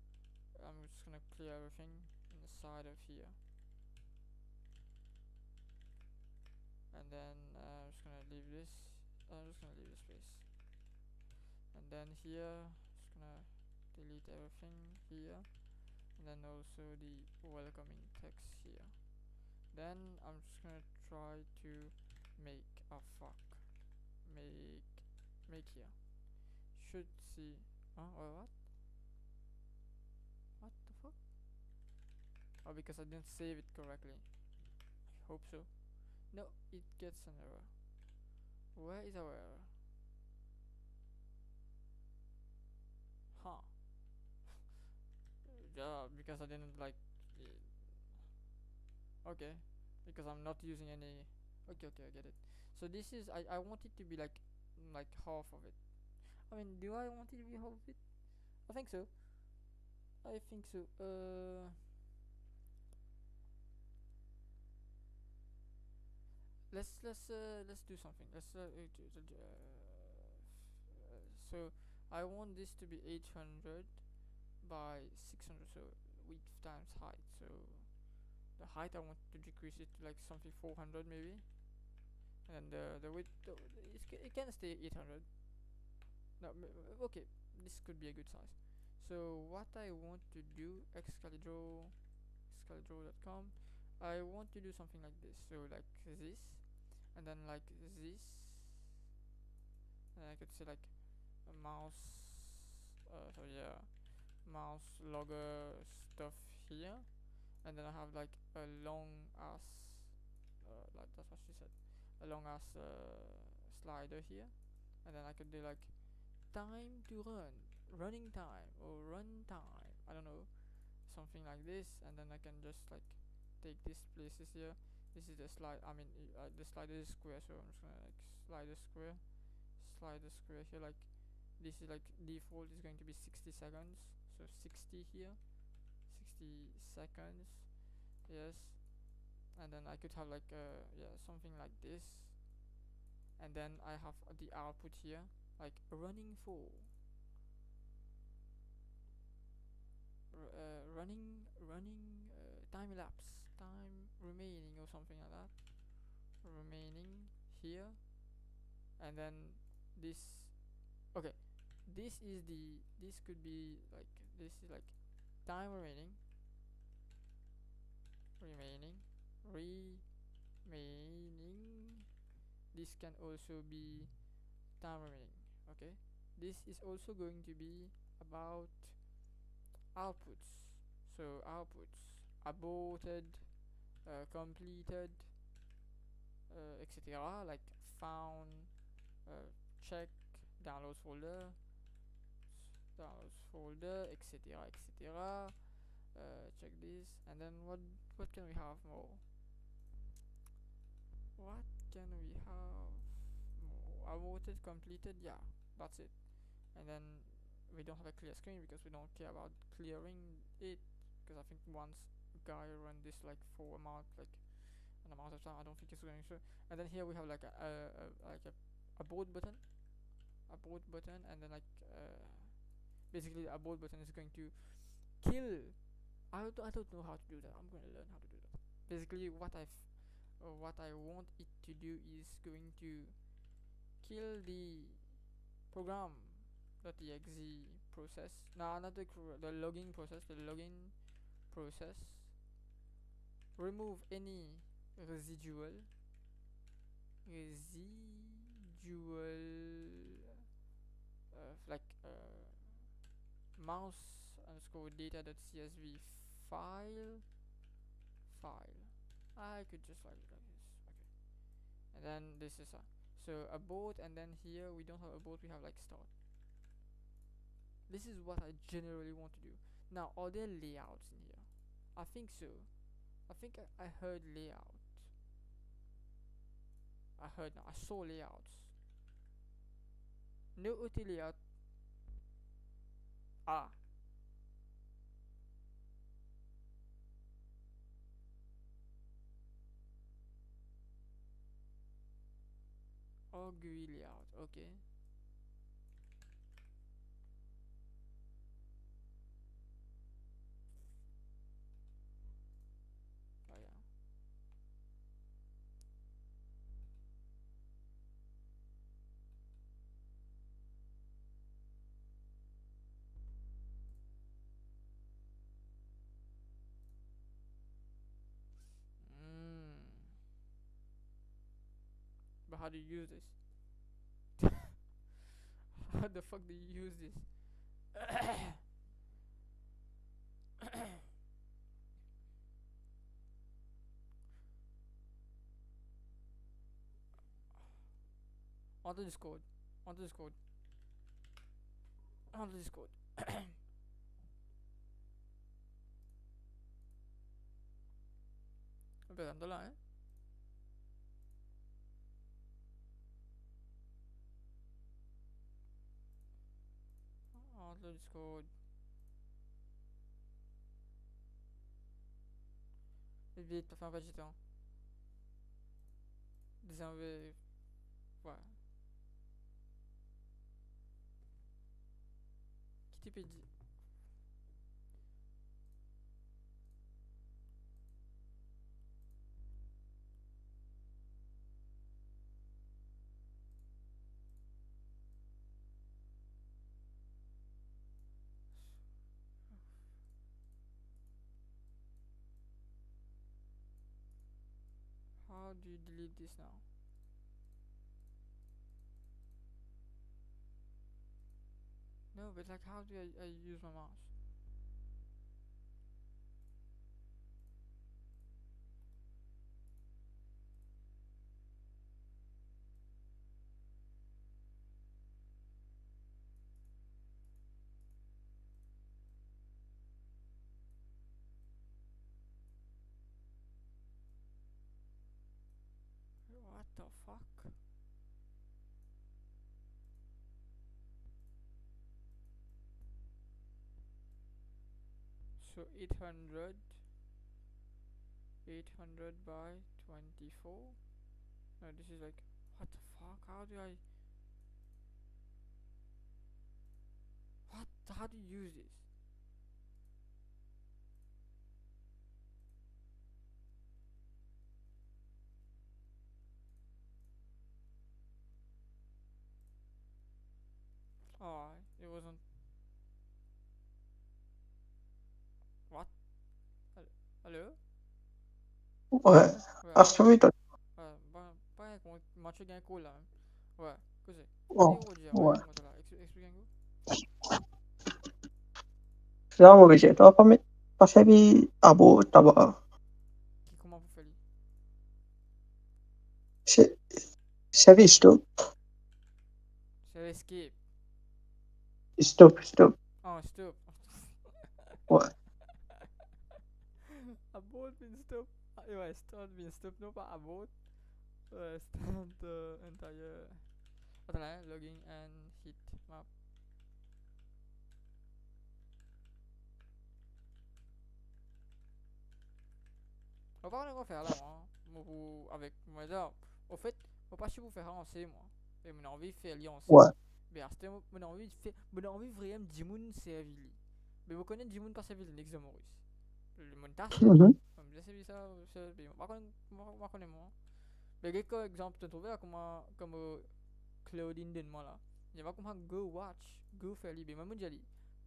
I'm just gonna clear everything inside of here, and then I'm just gonna leave this. I'm just gonna leave this space, and then here, just gonna delete everything here, and then also the welcoming text here. Then I'm just gonna try to make a fuck. Make here. Should see. Huh? Or what? What the fuck? Oh, because I didn't save it correctly. I hope so. No, it gets an error. Where is our error? Huh. Yeah, because I didn't like. Okay, because I'm not using any. Okay, okay, I get it. So this is I want it to be like half of it. I mean, do I want it to be half of it? I think so. I think so. Let's do something. So I want this to be 800 by 600, so width times height. So the height I want to decrease it to like something 400 maybe, and the width it can stay 800. No, okay, this could be a good size. So what I want to do, excalidraw.com, I want to do something like this. So like this, and then like this, and I could say like a mouse. So yeah, mouse logger stuff here, and then I have like a long ass, like that's what she said, a long ass slider here, and then I could do like time to running time or run time, I don't know, something like this. And then I can just like take these places here. This is the slide, I mean the slider is square, so I'm just gonna like slide the square here. Like this is like default is going to be 60 seconds, so 60 here, 60 seconds, yes. And then I could have like yeah, something like this. And then I have the output here, like running for running time elapse, time remaining or something like that, remaining here. And then this, okay, this is the, this could be like, this is like time remaining, remaining. This can also be time remaining. Okay, this is also going to be about outputs. So outputs aborted, completed, etc. Like found, check, downloads folder, etc., etc. Check this. And then what can we have more? What can we have more? Aborted, completed, yeah, that's it. And then we don't have a clear screen because we don't care about clearing it, because I think once a guy run this like for an amount of time, I don't think it's going to. And then here we have like a abort button, and then like basically the abort button is going to kill. I don't know how to do that. I'm going to learn how to do that. Basically what I want it to do is going to kill the program.exe process. No, not the logging process. The login process. Remove any residual like mouse underscore data.csv file. I could just like this. Okay, and then this is so abort, and then here we don't have abort, we have like start. This is what I generally want to do. Now, are there layouts in here? I think so. I think I heard layout. I saw layouts. No OT layout. Ah. Raygui layout, okay. Oh yeah. But how do you use this? How the fuck do you use this? Onto Discord. Onto Discord. Onto Discord. Empezándola, ¿eh? Onto Discord. Vite, pour faire un pas de temps. Désenlever. Voilà. Quitter PD. How do you delete this now? No, but like, how do I use my mouse? the fuck? So 800 by 24. No, this is like, what the fuck? How do I, what? How do you use this? Oh, it wasn't. What? Hello? Ouais. Ouais, Asteroid. ouais, pas con, match gain cool là. Ouais, que c'est? Oh, Et Roger, ouais. ouais, moi là, explique un peu. Là, mon végétal, pas servi à beau tabac. Comment vous faites? C'est servi stop. C'est escape. Stop. Oh, stop. Ouais. Abort bin stop. Ouais, start bin stop, non pas abort. Ouais, start entire. Attends là, logging and hit map. On va pas faire là, moi. Moi, avec moi, là. Au fait, moi, pas si vous faire en C, moi. Et mon envie de faire lien en C. Ouais. Mais c'était mon envie de faire. Mon envie vraiment Dimoun servir. Mais vous connaissez Dimoun pas servir l'ex de Maurice. Le monde t'a servi. Mhm. Comme j'ai servi ça, mais moi, connais moi. Mais quelques exemples, tu trouves comme Claudine Denman là. Il va comme go watch, go faire libre. Mais moi, je dis,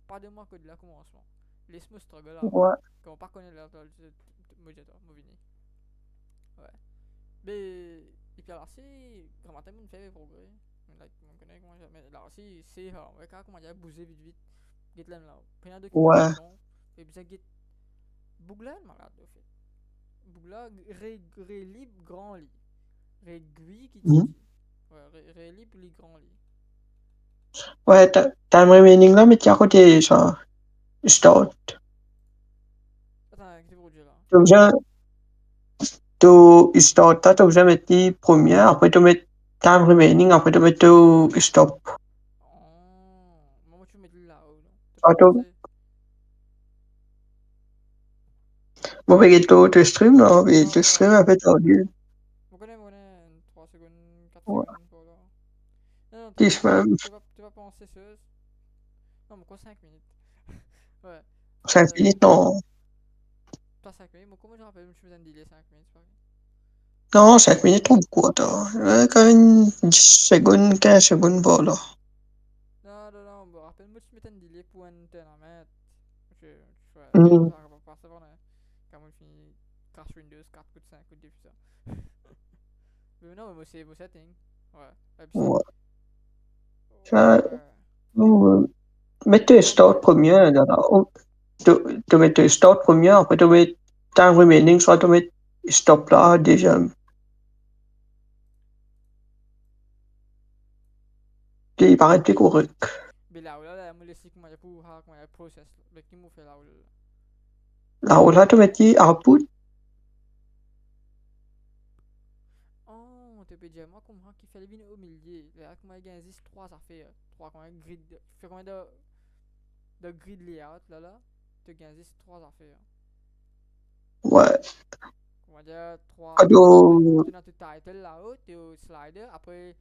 pas de moi que de la commencement. Laisse-moi struggle avant. Ouais. Quand on pas connaît la moi, j'ai toi, moi, vini. Ouais. Mais, et puis alors, si, comment t'as fait des progrès? Like, on connaît comment j'ai, mais là aussi, c'est, on va comment dire, bouger vite. Get là, là. Prends la Ouais. documentation. Et puis ça, get. Bougla, malade, au fait. Bougla, Raylib, grand lit. Raygui qui Mhm. titi. Ouais, Raylib, les grands lits. Ouais, time remaining là, mais tu as côté ça. Start. Attends, qu'est-ce que vous dites là? Tu besoin, tu start, tu besoin mettre les premières, après tu mets time remaining, après tu mets tu stop. Oh, moi, tu mets là-haut, non? T'as pas Ah, tu, pensé? bon, mais tu stream, là, mais tu stream, Ouais. après tu regardes. Vous connaissez 3 secondes, 4 Ouais. secondes pour là. Non, non, Dis même, t'es pas pensé sur. Non, mais quoi 5 minutes? Ouais. 5 minutes, non. Pas 5 minutes, mais comment je rappelle, je faisais un délai 5 minutes, c'est pas vrai. Non, 5 minutes, on quoi, attends. Ouais, quand même 10 secondes, 15 secondes, voilà. Non, me rappelle-moi, tu mettais un délai pour un tournament. Je fais, Mhm. ça va passer pendant. Quand on finit Crash Windows 4 ou 5 ou 10 ça. Mais non, mais moi, c'est vos settings. Ouais. Et puis Ouais. Ça, ouais. mets tes Comment vous start faites? première, là. Tu mets tes start première, après tu mets time remaining, soit tu mets stop là, déjà. Il paraît plus correct. Mais là, moi, laisse comment il y a pour comment il y a process. Mais qui m'a fait là? Là, là, tu mets tes output. Oh, tu peux dire, moi, comment qui fait le vin au milieu? Là, comment il y a 3 affaires. 3 comment grid. Fait combien de grid layout là? Tu gagnes 3 affaires. Ouais. On va dire 3. Cadeau. Tu as ton title là-haut, tu au slider. Après,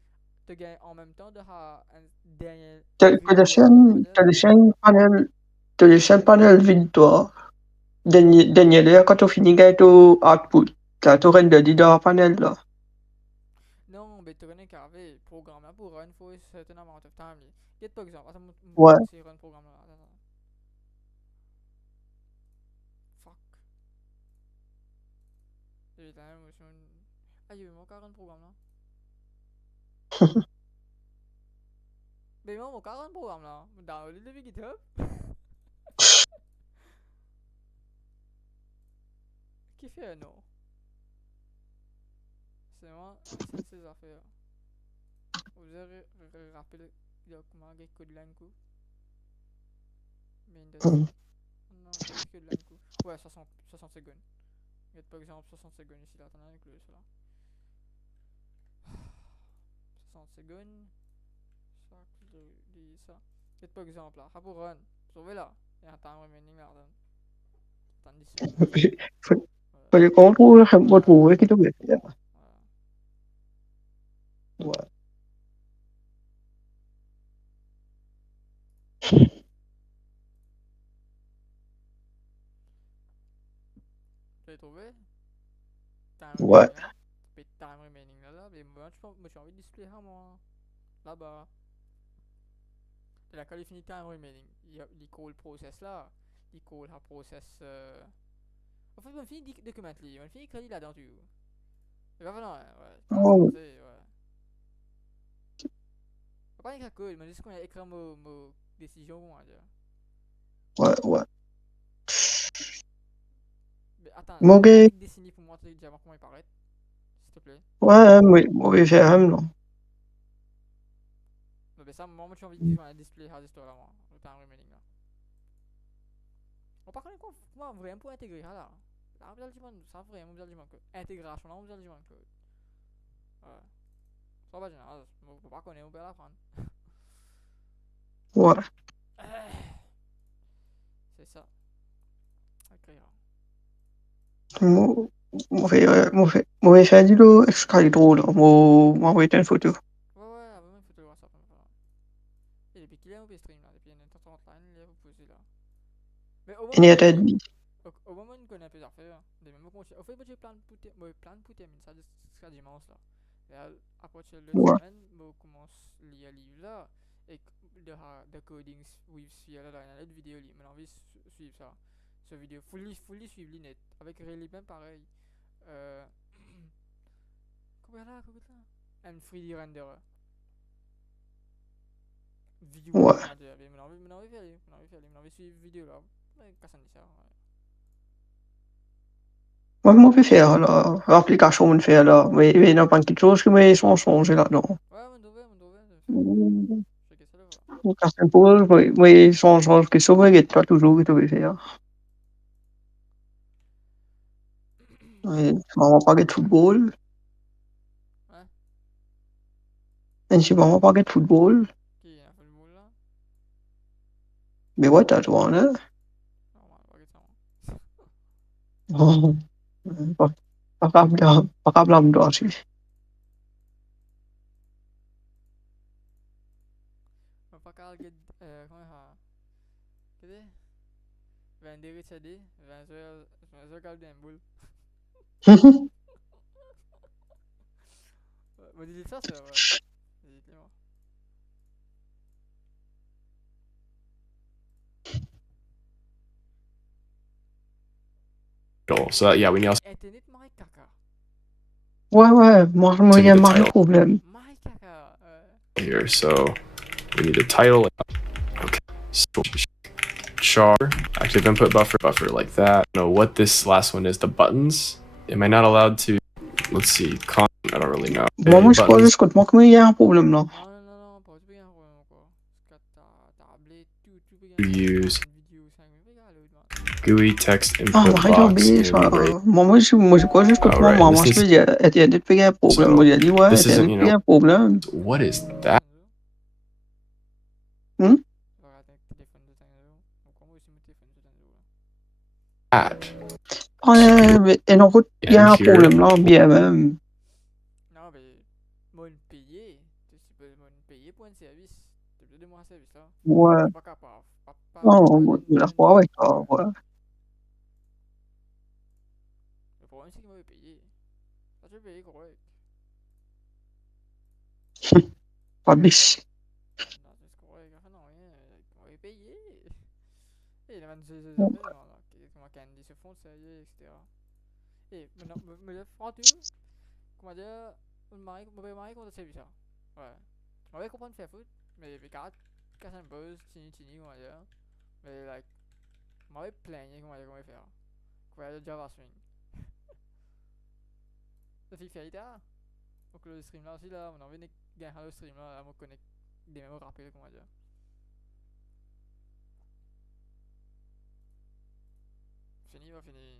tu gagnes en même temps de un dernier grid layout. On va dire. Tu les chaînes panel vide, toi. Dernier layer, quand tu finis, tu output. Là, tu render dans le panel, là. Non, mais tu connais qu'avec programme là pour run for a certain amount of time. Get par exemple, attends, Ouais. c'est run programme là. Attends. Fuck. J'ai la émotion. Ah, il y a mon run programme là. Mais mon run programme là. Dans le GitHub. Qui fait non? C'est moi, c'est ces affaires. Vous avez rappelé comment il y a code coup. Mais Mhm. non, c'est que de coup. Ouais, 60 secondes. Get par exemple 60 secondes ici là, t'en as inclus cela. 60 secondes. Ça, ça. Et par exemple là, pour run. Sauver là. Et un temps remaining là. Attends 10 secondes. Fallait qu'on trouve retrouver qui devait faire. Ouais. Tu l'as trouvé? Time Ouais. remaining là. Time remaining là. Mais moi, j'ai envie de display là, moi. Là-bas. Et là, quand il finit time remaining, il call process là. Il call a process. En fait, on finit document li. On finit crédit là-dedans, tu. Et ben voilà, ouais. Pas Oh, français, ouais. Pas écrit code, mais juste qu'on a écrit mon décision, on va dire. ouais, ouais. Mais attends, Mauvais, Yannick dessine pour moi, tu sais déjà comment il paraît. S'il te plaît. ouais, mauvais faire, non. Mais ça, moi, j'ai envie de dire un display à l'histoire là, moi. Le time remaining là. On parle quoi, moi, vraiment pour intégrer là. Là, on dit ça vraiment bien du manque. Intégration là, on bien du manque. Ouais. Ça va général, on peut pas connaître, on peut l'apprendre. Ouais. C'est ça. Ok, Mauvais faire du lot, extra drôle, là. M'envoyer une photo. ouais, avant même photo WhatsApp. Et depuis qu'il est au stream là, depuis une internet line, il est reposé là. Mais au Et moment il y a où demi. au moment où on connaît un peu d'affaires, des mêmes qu'on au fait, j'ai plein de putain, mais ça jusqu'à dimanche là. Et après le Ouais. semaine, je commence à lire un livre là, et de coding with sphere là, dans une autre vidéo, mais j'ai envie de suivre ça. Ce vidéo, fully suivre l'inet. Avec Raylib même pareil. Euh. Combien là? Un 3D renderer. Vidéo Ouais. comment dire, mais j'ai envie de faire, j'ai envie de suivre vidéo là. Qu'est-ce que ça? Moi, mauvais faire, là. L'application, on fait, là. Mais il y a pas quelque chose qui me sont changés là-dedans. Ouais, mon doigt, je fais. Mm. Je fais ça le voir. Certaines choses, mais ils sont changés qui sont vrai, pas toujours qui devait faire. Et si maman parlait de football, Ouais, et si maman parlait de football, qui a fait le boule là? mais ouais, t'as toi, hein. Non, pas que ça. Oh, pas pas capable de me Pas qu'à get, comment ça? Qu'est-ce que c'est? Vender et céder, 20 heures garder un boule. Bon, dis ça, c'est ouais. Dis-moi. So yeah, we also Internet, my caca. Ouais, moi, il y need a a un title problème. My caca. here. So we need a title. Okay. So char active input buffer like that. I don't know what this last one is. The buttons. Am I not allowed to? Let's see. I don't really know. Moi, je crois Buttons juste que moi, il y a un problème, là. Non, pas du bien, encore. Parce que t'as tablé tout bien. to use Vidéo 5 minutes, regarde, GUI text Ah, input arrête box d'oublier in ça. Ray. Moi, je crois juste que All moi, right, maman, je me dis, Internet, il y a un problème. Moi, so j'ai dit, ouais, this isn't, Internet, il y a un problème. what is that? Hmm? Ouais, mais et donc, il y a And un here, problème, là, bien même. Non, mais moi, payer, tu peux me payer pour un service. Tu peux donner-moi un service là. Ouais. Je suis pas capable. Non, moi, je la crois avec ça, ouais. Le problème, c'est qu'il m'a payé. Ça, tu peux payer correct. Pas de biche. Non, c'est correct. Enfin, non, rien. On va payer. Et il a 22 affaires là. Comment Candy se font sérieux, etc. Et maintenant, me prends tu comment dire, mon mari contre ce service là. Ouais. On va comprendre faire foot, mais regarde, quand ça me pose, tini, comment dire. Mais, like, on va plaindre, comment faire. Comment dire, Java Swing. Ça fait faire idée. Donc le stream là aussi là, on a envie de gagner le stream là, à me connecter des mêmes rappels, comment dire. Fini, va finir.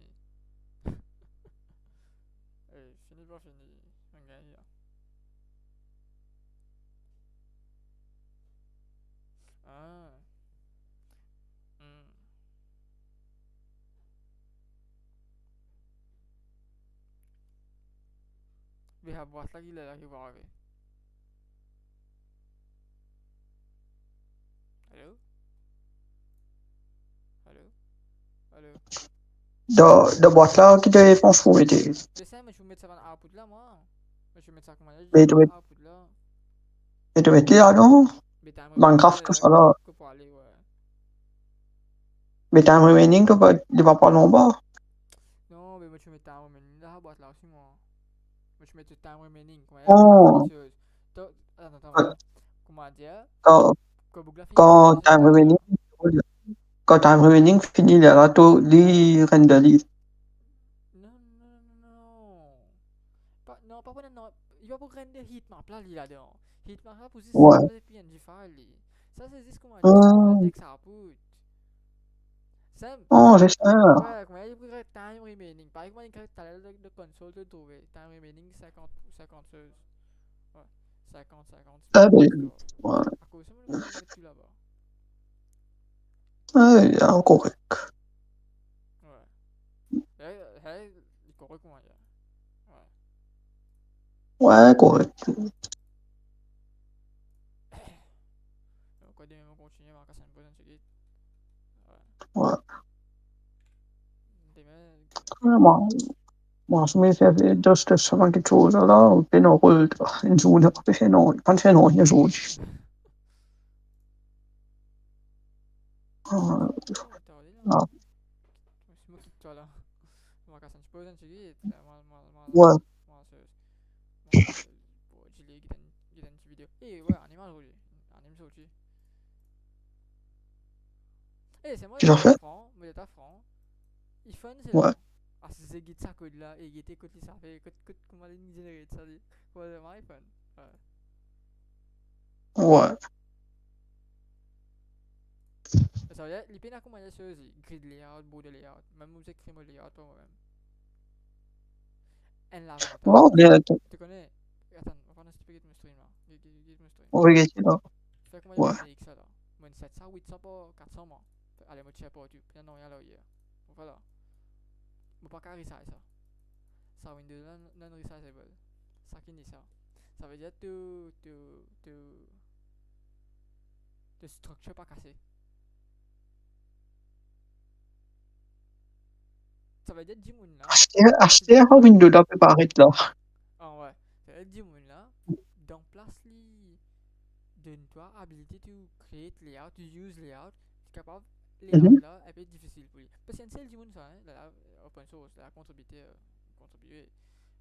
Fini, va finir. On gagne là. Ah. Hmm. Vi har buat lagi lah lagi bawa we. Hello? Hello? Hello? De boîte-là qui te franchement était. Mais ça, mais je vais mettre ça dans output là, moi. Mais je vais mettre ça comme Mais dans output là. tu mettais là, non? Mais time Minecraft, remaining que ça là. que pour aller, ouais. Mais time remaining, tu vas pas en bas. Non, mais moi je vais mettre time remaining là, boîte là aussi, moi. Moi je vais mettre time remaining. Comment dire, boucle Oh, finisseuse. Attends. Comment dire? quand, Que boucle quand finisseuse time là, remaining, là. quand time remaining finit, là, tu render. Non. Non, pas pour non. Il va pour rendre heatmap là, là-dedans. Heatmap là pour juste Ouais. sauver les PNG files. Ça, c'est juste comment dire, simple Hum, text output. Simple. oh, c'est ça. Ouais, comment il écrit time remaining. Par exemple, il écrit t'as de console de trouver. Time remaining 50. Ouais. 50. Ah, ben, Score. ouais. À cause de ça, je vais mettre tout là-bas. Ouais, encore. Ouais. Il est correct comment dire. Ouais. Ouais, correct. Donc, on continue, on va casser une bonne série. Ouais. Ouais. Demain, Ja, maar als je fait dus van die chose là, ben een rol in zo'n heb ik geen nog niet zo'n. attendez là. Ja, C'est moi qui te toi là. On va casser une bonne série. ouais, Bon, je l'ai dit dans une vidéo. Eh, ouais, animal rouge. Anime sorti. Eh, c'est moi tu qui l'as t'ai fait? franc. Mais t'as franc. Il fun, c'est Ouais, là. Ah, c'est guide ça code là. Et il était côté ça fait. Comment les générer ça dit. Ouais, c'est fun. Ouais. ouais, Ça veut dire, les peines à comment il y a ceux-ci. Grid layout, border layout. Même vous écrivez le layout pour moi-même. Et ouais, l'avantage. Tu connais. Attends, on va expliquer mon stream là. Guide mon stream. on va regarder là. Fais comment il Ouais, y a ça là. Moi, 700, 800 pour 400 mois. Allez, moi, tu sais pas, tu. Puis non, il y a là hier. Voilà. Moi, pas qu'à resize ça. Ça, Windows non resizable. Ça qui dit ça. Ça veut dire de structure pas cassé. Ça veut dire 10 moun là. acheter un window là peut paraître là. Ah ouais. Ça veut dire 10 moun là. Dans place li. Donne-toi habilité to create layout, to use layout. Tu es capable layout là, elle peut être difficile pour lui. Parce que c'est un seul 10 moun ça, hein. Là, open source, là, contribuer.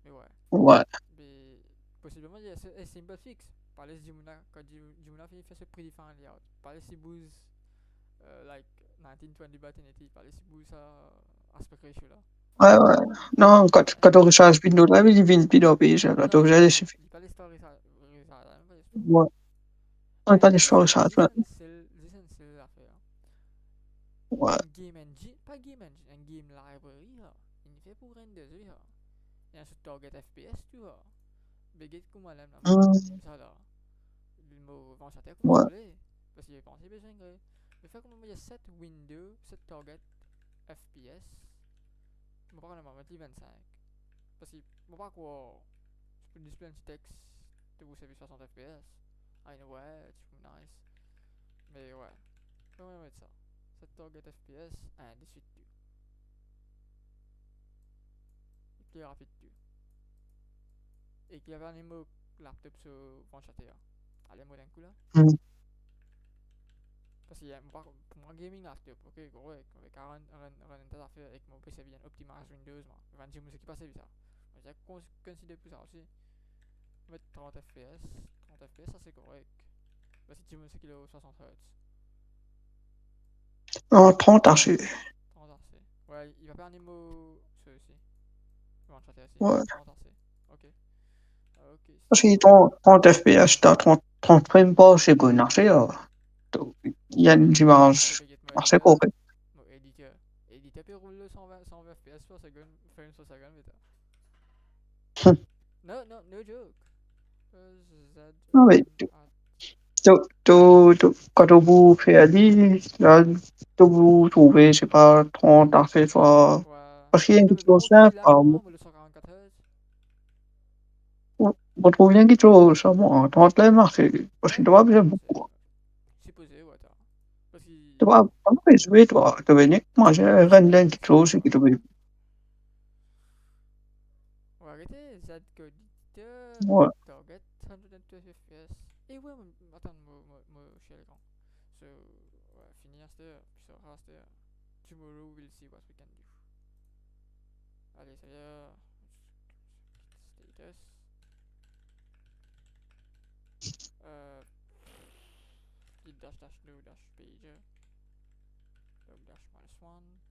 Mais ouais. Ouais, Mais possiblement il y a un simple fix. Par les Jimuna, quand Jimuna fait ce prédéfend layout. Par les Sibus, like 1920 Batinity, par les Sibus aspect ratio là. ouais. Non, quand on recharge window là, il vient plus d'obéir. Là, Non, donc j'ai suffit. il pas les stories ça, pas les stories. Ouais, on Mais pas des this choses recharge. is l'affaire. Ouais, Un game engine, pas game engine, un game library là. Il fait pour render là. Il y a un target FPS tu vois. Mais get comment l'aime là, anime ça là. Le mot ventilateur ouais, contrôlé. Parce qu'il est pensé besoin de. Mais faire comme il y a 7 windows, 7 target FPS. Je vais pas mettre les 25. Parce que je pas quoi. Je peux display un petit texte de vous servir 60 FPS. Ah, ouais, tu peux nice. Mais ouais, comment mettre ça? 7 target FPS, 1 de suite. Et plus rapide tout. Et qu'il y avait un émo laptop sur ventilateur. Allez, moi d'un coup là. Parce qu'il y a pour moi gaming laptop, ok, correct, avec 40 affaires avec mon PC bien optimize Windows, moi. 20 jours, qui passe ça. J'ai considéré plus ça aussi. Mettre 30 FPS, ça c'est correct. Parce que tu me sais qu'il est au 60 Hz. non, 30 archi. 30 Hz. Ouais, il va faire un émo ceux aussi. Il va en chatter aussi. Ouais. 30 Hz. Ok. Ok. Parce que 30 FPS, t'as 30 frames par seconde marché là. Donc, il y a une image assez correcte. Éditeur peut rouler 120 FPS per seconde, frames per seconde, vite. No joke. Ah oui. Quand vous faites aller, là, vous trouvez, je sais pas, 30 arcades fois. Ouais. Parce qu'il y a une Non, mais question au simple, largement, le 144 Hz. vous trouvez une question seulement, 30 les marques, parce Ouais, qu'il doit bien supposé, beaucoup. supposé, ouais, t'as. Parce que. Tu vois, pas mal jouer, toi. Tu veux dire, moi, j'ai rien qui trouve, c'est qui te veut. On va arrêter. Z code editor. Ouais. Target 120 FPS. Et ouais, attends, moi, je suis grand. So, ouais, finir there. Puis ça reste there. Tomorrow we'll see what we can do. Allez, ça y est. Status. Git dash dash no dash pager. Log dash -1.